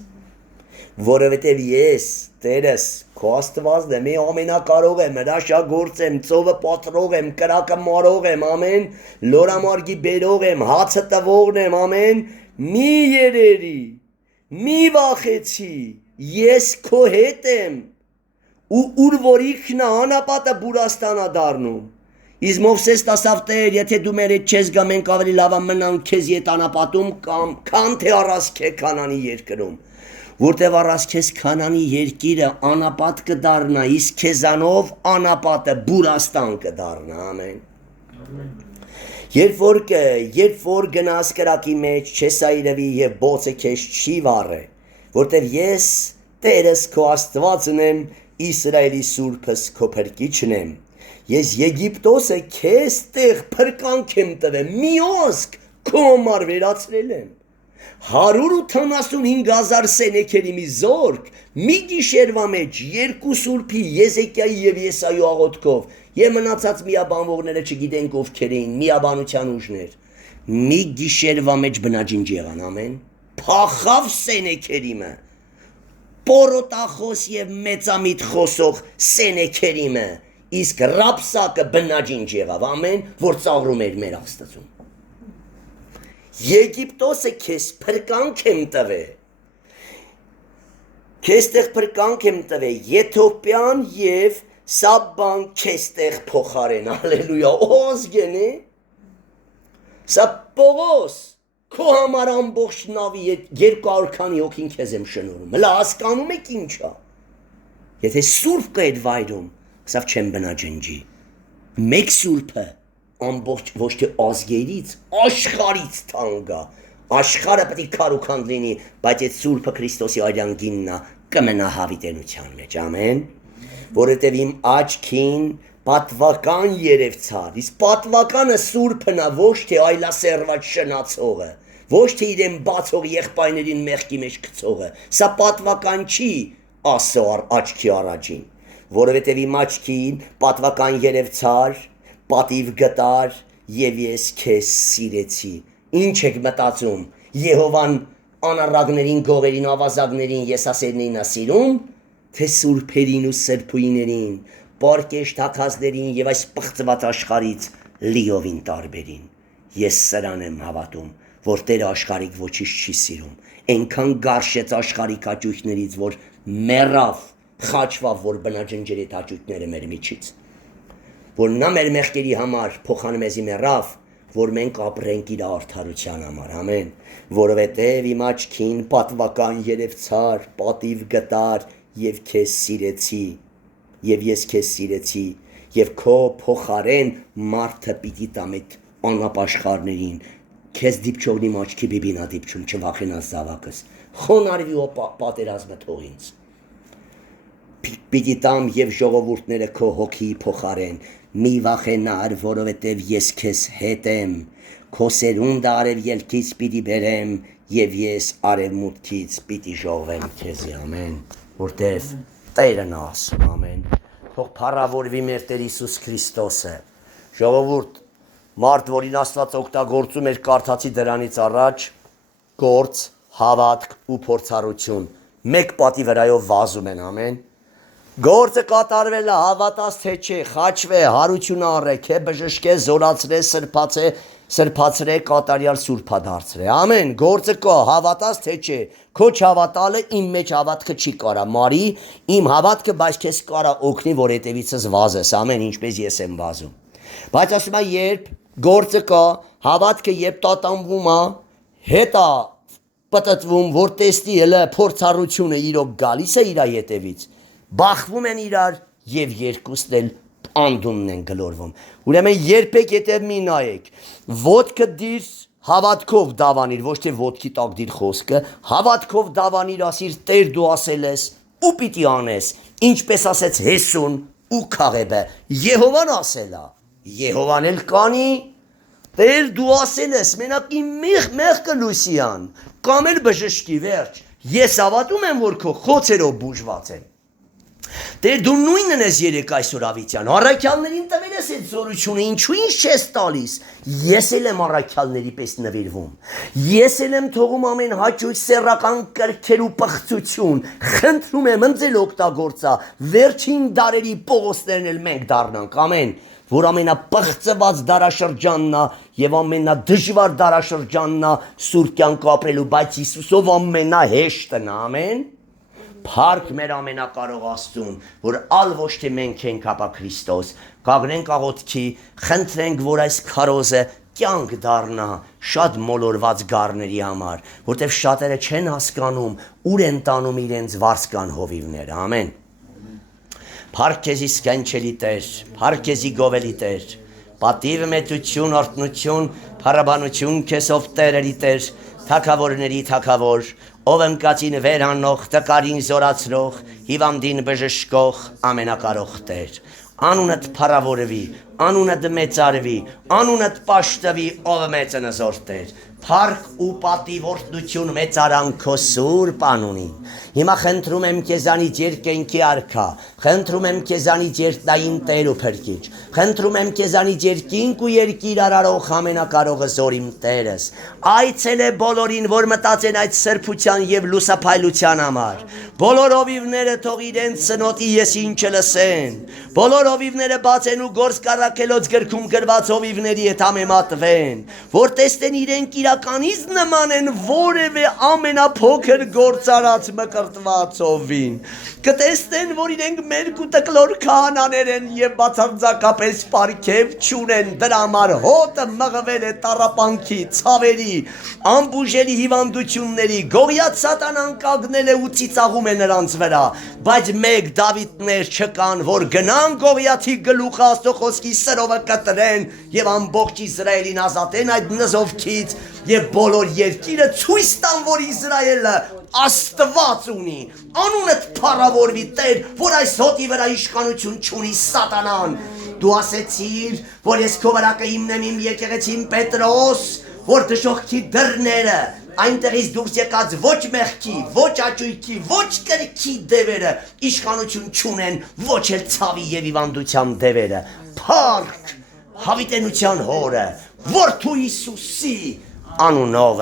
որովհետև ես, Տերս, քո Աստվածն եմ, ամենակարող եմ, հրաշագործ եմ, ծովը պատրող եմ, կրակը մարող եմ, ամեն, լորամարգի բերող եմ, հացը տվողն եմ, ամեն, մի երերի, մի վախեցի, ես քո հետ եմ, ու ուր որ իքնա անապատը Բուրաստանա դառնում։ Իսկ Մովսես ասավ Տեր, եթե դու մեր հետ չես գա, մենք ավելի լավ մնանք քեզ հետ անապատում կամ քան թե առասկե Քանանի երկրում։ Որտև առած քեզ Քանանի երկիրը անապատ կդառնա, իսկ քեզանով անապատը Բուրաստան կդառնա, ամեն։ Երբ որ գնաս կրակի մեջ, չես այրվի եւ բոցը քեզ չի վառե, որտև ես Տերս քո Աստվածն եմ, Իսրայելի Սուրբս քո փրկիչն եմ։ Ես Եգիպտոսը քեզ տեղ փրկանք եմ տվել, մի ոսկ քո համար վերացրել եմ։ 185,000 սենեքերի մի զորք, մի գիշերվա մեջ երկու սուրբի Եզեկիայի եւ Եսայու աղոթքով եւ մնացած միաբանվողները չգիտենք ովքեր էին, միաբանության ուժներ, մի գիշերվա մեջ բնաջինջ եղան, ամեն, փախավ սենեքերիմը, պորոտախոս եւ մեծամիտ խոսող սենեքերիմը, իսկ Ռապսակը բնաջինջ եղավ, ամեն, որ ծաղրում էր մեր Աստծուն։ Եգիպտոսը քեզ փրկանք եմ տվել, քեզ տեղ փրկանք եմ տվել, Եթովպիան եւ Սաբբան քեզ տեղ փոխարեն, ալելույա, օզգեն է, սա Պողոս, Քո համար ամբողջ նավի հետ 200 քանի հոգին քեզ եմ շնորհում։ Հələ հասկանում եք ինչա։ Եթե սուրբ կա այդ վայրում, սավ չեմ բնաջնջի։ Մեկ սուրբը ամբողջ ոչ թե ազգերից, աշխարից թանկա։ Աշխարհը պետք է քարուքանդ լինի, բայց այդ սուրբը Քրիստոսի արյանգինն է, կմնա հավիտենության մեջ, ամեն։ Որովհետև իմ աչքին պատվական երևցար, իսկ պատվականը սուրբն է, ոչ թե այլասերված շնացողը, ոչ թե իրեն բացող եղբայրներին մեղքի մեջ գցողը, սա պատվական չի ասո աչքի առաջին, որովհետև իմ աչքին պատվական երևցար, պատիվ գտար եւ ես քեզ սիրեցի։ Ինչ եք մտածում, Եհովան անառակներին, գողերին, ավազակներին, եսասերներին է սիրում, թե սուրբերին ու սրբույներին, պարկեշ թաքածներին եւ այս պղծված աշխարից լիովին տարբերին։ Ես սրան եմ հավատում, որ Տերը աշխարհիկ ոչինչ չի սիրում, այնքան գարշեց աշխարհիկ հաճույքներից, որ մեռավ, խաչվավ, որ բնաջնջեր այդ հաճույքները մեր միջից, որ նա մեր մեղքերի համար փոխանմեզի մեռավ, որ մենք ապրենք իր արդարության համար, ամեն, որովհետև իմ աչքին պատվական երևցար, պատիվ գտար եւ քեզ սիրեցի, եւ ես քեզ սիրեցի, եւ քո փոխարեն մարդը պիտի տամեք անապաշխարներին, քեզ դիպչողնի աչքի բիբինա դիպչում, չվախենաս զավակս, խոնարհվի ու պատերազմը թող ինձ, պիտի տամ եւ ժողովուրդները քո հոգի փոխարեն, մի վախենար, որովհետև ես քեզ հետ եմ, քո սերունդը արևելքից պիտի բերեմ եւ ես արևմուտքից պիտի ժողվեմ քեզի, ամեն, որտեվ Տերն ասում, ամեն, թող փառավորվի մեր Տեր Հիսուս Քրիստոսը, ժողովուրդ, մարդ, որին Աստված օգտագործում էր կարդացի դրանից առաջ, գործ, հավատք ու փորձառություն, մեկ պատի վրայով վազում են, ամեն, գործը կատարվել է, հավատաց թե չէ, խաչվե, հարություն առե, քե բժշկե, զորացրե, սրբացրե, կատարյալ սուրբա դարձրե, ամեն, գործը կա, հավատաց թե չէ, քո չհավատալը իմ մեջ հավատքը չի կարա, մարի, իմ հավատքը, բայց քեզ կարա օգնի, որ հետևիցս վազես, ամեն, ինչպես ես եմ վազում, բայց ասում է, երբ գործը կա, հավատքը երբ տատանվում է, հետա պտտվում, որ տեսնի հələ փորձառությունը իրոք գալիս է իր հետևից, բախվում են իրար եւ երկուսն էլ անդունն են գլորվում։ Ուրեմն երբեք եթե մի նայեք, ոտքը դիր հավատքով դավանիր, ոչ թե ոտքի տակ դիր խոսքը, հավատքով դավանիր, ասիր Տեր դու ասել ես ու պիտի անես, ինչպես ասեց Հեսուն ու Քաղեբը, Եհովան ասել է, Եհովան էլ կանի, Տեր դու ասել ես, մենակ իմ մեղքը լույսիան, կամ էլ բժշկի վերջ, ես հավատում եմ, որ քո խոցերով բուժված եմ, Տեր դու նույնն ես երեք այսօր ավիտյան, առաքյալներին տվել ես այդ զորությունը, ինչու ինչ չես տալիս, ես էլ եմ առաքյալների պես նվիրվում, ես էլ եմ թողում ամեն հաճույք սեռական կրքեր ու պղծություն, խնդրում եմ ընձել օգտագործա, վերջին դարերի Պողոսներն էլ մենք դառնանք, ամեն, որ ամենապղծված դարաշրջանն է եւ ամենադժվար դարաշրջանն է սուրբ կյանք ապրելու, բայց Հիսուսով ամենահեշտն է, ամեն, Փառք մեր ամենակարող Աստծուն, որ ալ ոչ թե մենք ենք, ապա Քրիստոս, կանգնենք աղոթքի, խնդրենք, որ այս քարոզը կյանք դառնա շատ մոլորված գառների համար, որտեղ շատերը չեն հասկանում, ուր են տանում իրենց վարձկան հովիվները, ամեն։ Փառք քեզի սքանչելի Տեր, փառք քեզի գովելի Տեր, պատիվ մեծություն, օրհնություն, փառաբանություն քեզ ով Տերերի Տեր, թագավորների թագավոր, ով ընկածին վերանող, տկարին զորացրող, հիվանդին բժշկող, ամենակարող Տեր, անունդ փառավորվի, անունդ մեծարվի, անունդ պաշտվի, ով մեծնզոր Տեր, փառք ու պատիվ օրհնություն մեծարան քո սուրբ անունին։ Հիմա խնդրում եմ քեզանից երկենքի արքա, խնդրում եմ քեզանից երթնային Տեր ու Փրկիչ, խնդրում եմ քեզանից երկինք ու երկիր արարող ամենակարողը զորիմ Տերս, այցել է բոլորին, որ մտածեն այդ սրբության եւ լուսափայլության համար, բոլոր հովիվները թող իրենց սնոտի եսինչը լսեն, բոլոր հովիվները բացեն ու գործ կառակելոց գրքում գրված հովիվների հետ համեմատվեն, որ տեսնեն իրենք իրականից նման են որևէ ամենափոքր գործարած մկրտվածովին։ Կտեսնեն, որ իրենք մերկ ու տկլոր քահանաներ են եւ բացարձակապես պարգև չունեն, դրա համար հոտը մղվել է տառապանքի, ցավերի, ամբուժելի հիվանդությունների, գողիած սատանան կանգնել է ու ծիծաղում է նրանց վրա, բայց մեկ Դավիթներ չկան, որ գնան Գողիաթի գլուխը Աստծո խոսքի սրովը կտրեն եւ ամբողջ Իսրայելին ազատեն այդ նզովքից եւ բոլոր երկիրը ցույց տան, որ Իսրայելը Աստված ունի, անունդ փառավորվի Տեր, որ այս հոտի վրա իշխանություն չունի սատանան։ Դու ասեցիր, որ ես քո վրա կհիմնեմ իմ եկեղեցին Պետրոս, որ դժոխքի դռները այնտեղից դուրս եկած ոչ մեղքի, ոչ աճույքի, ոչ կրքի դևերը իշխանություն չունեն, ոչ էլ ցավի եւ հիվանդության դևերը։ Փառք հավիտենության հորը, Որդու Հիսուսի անունով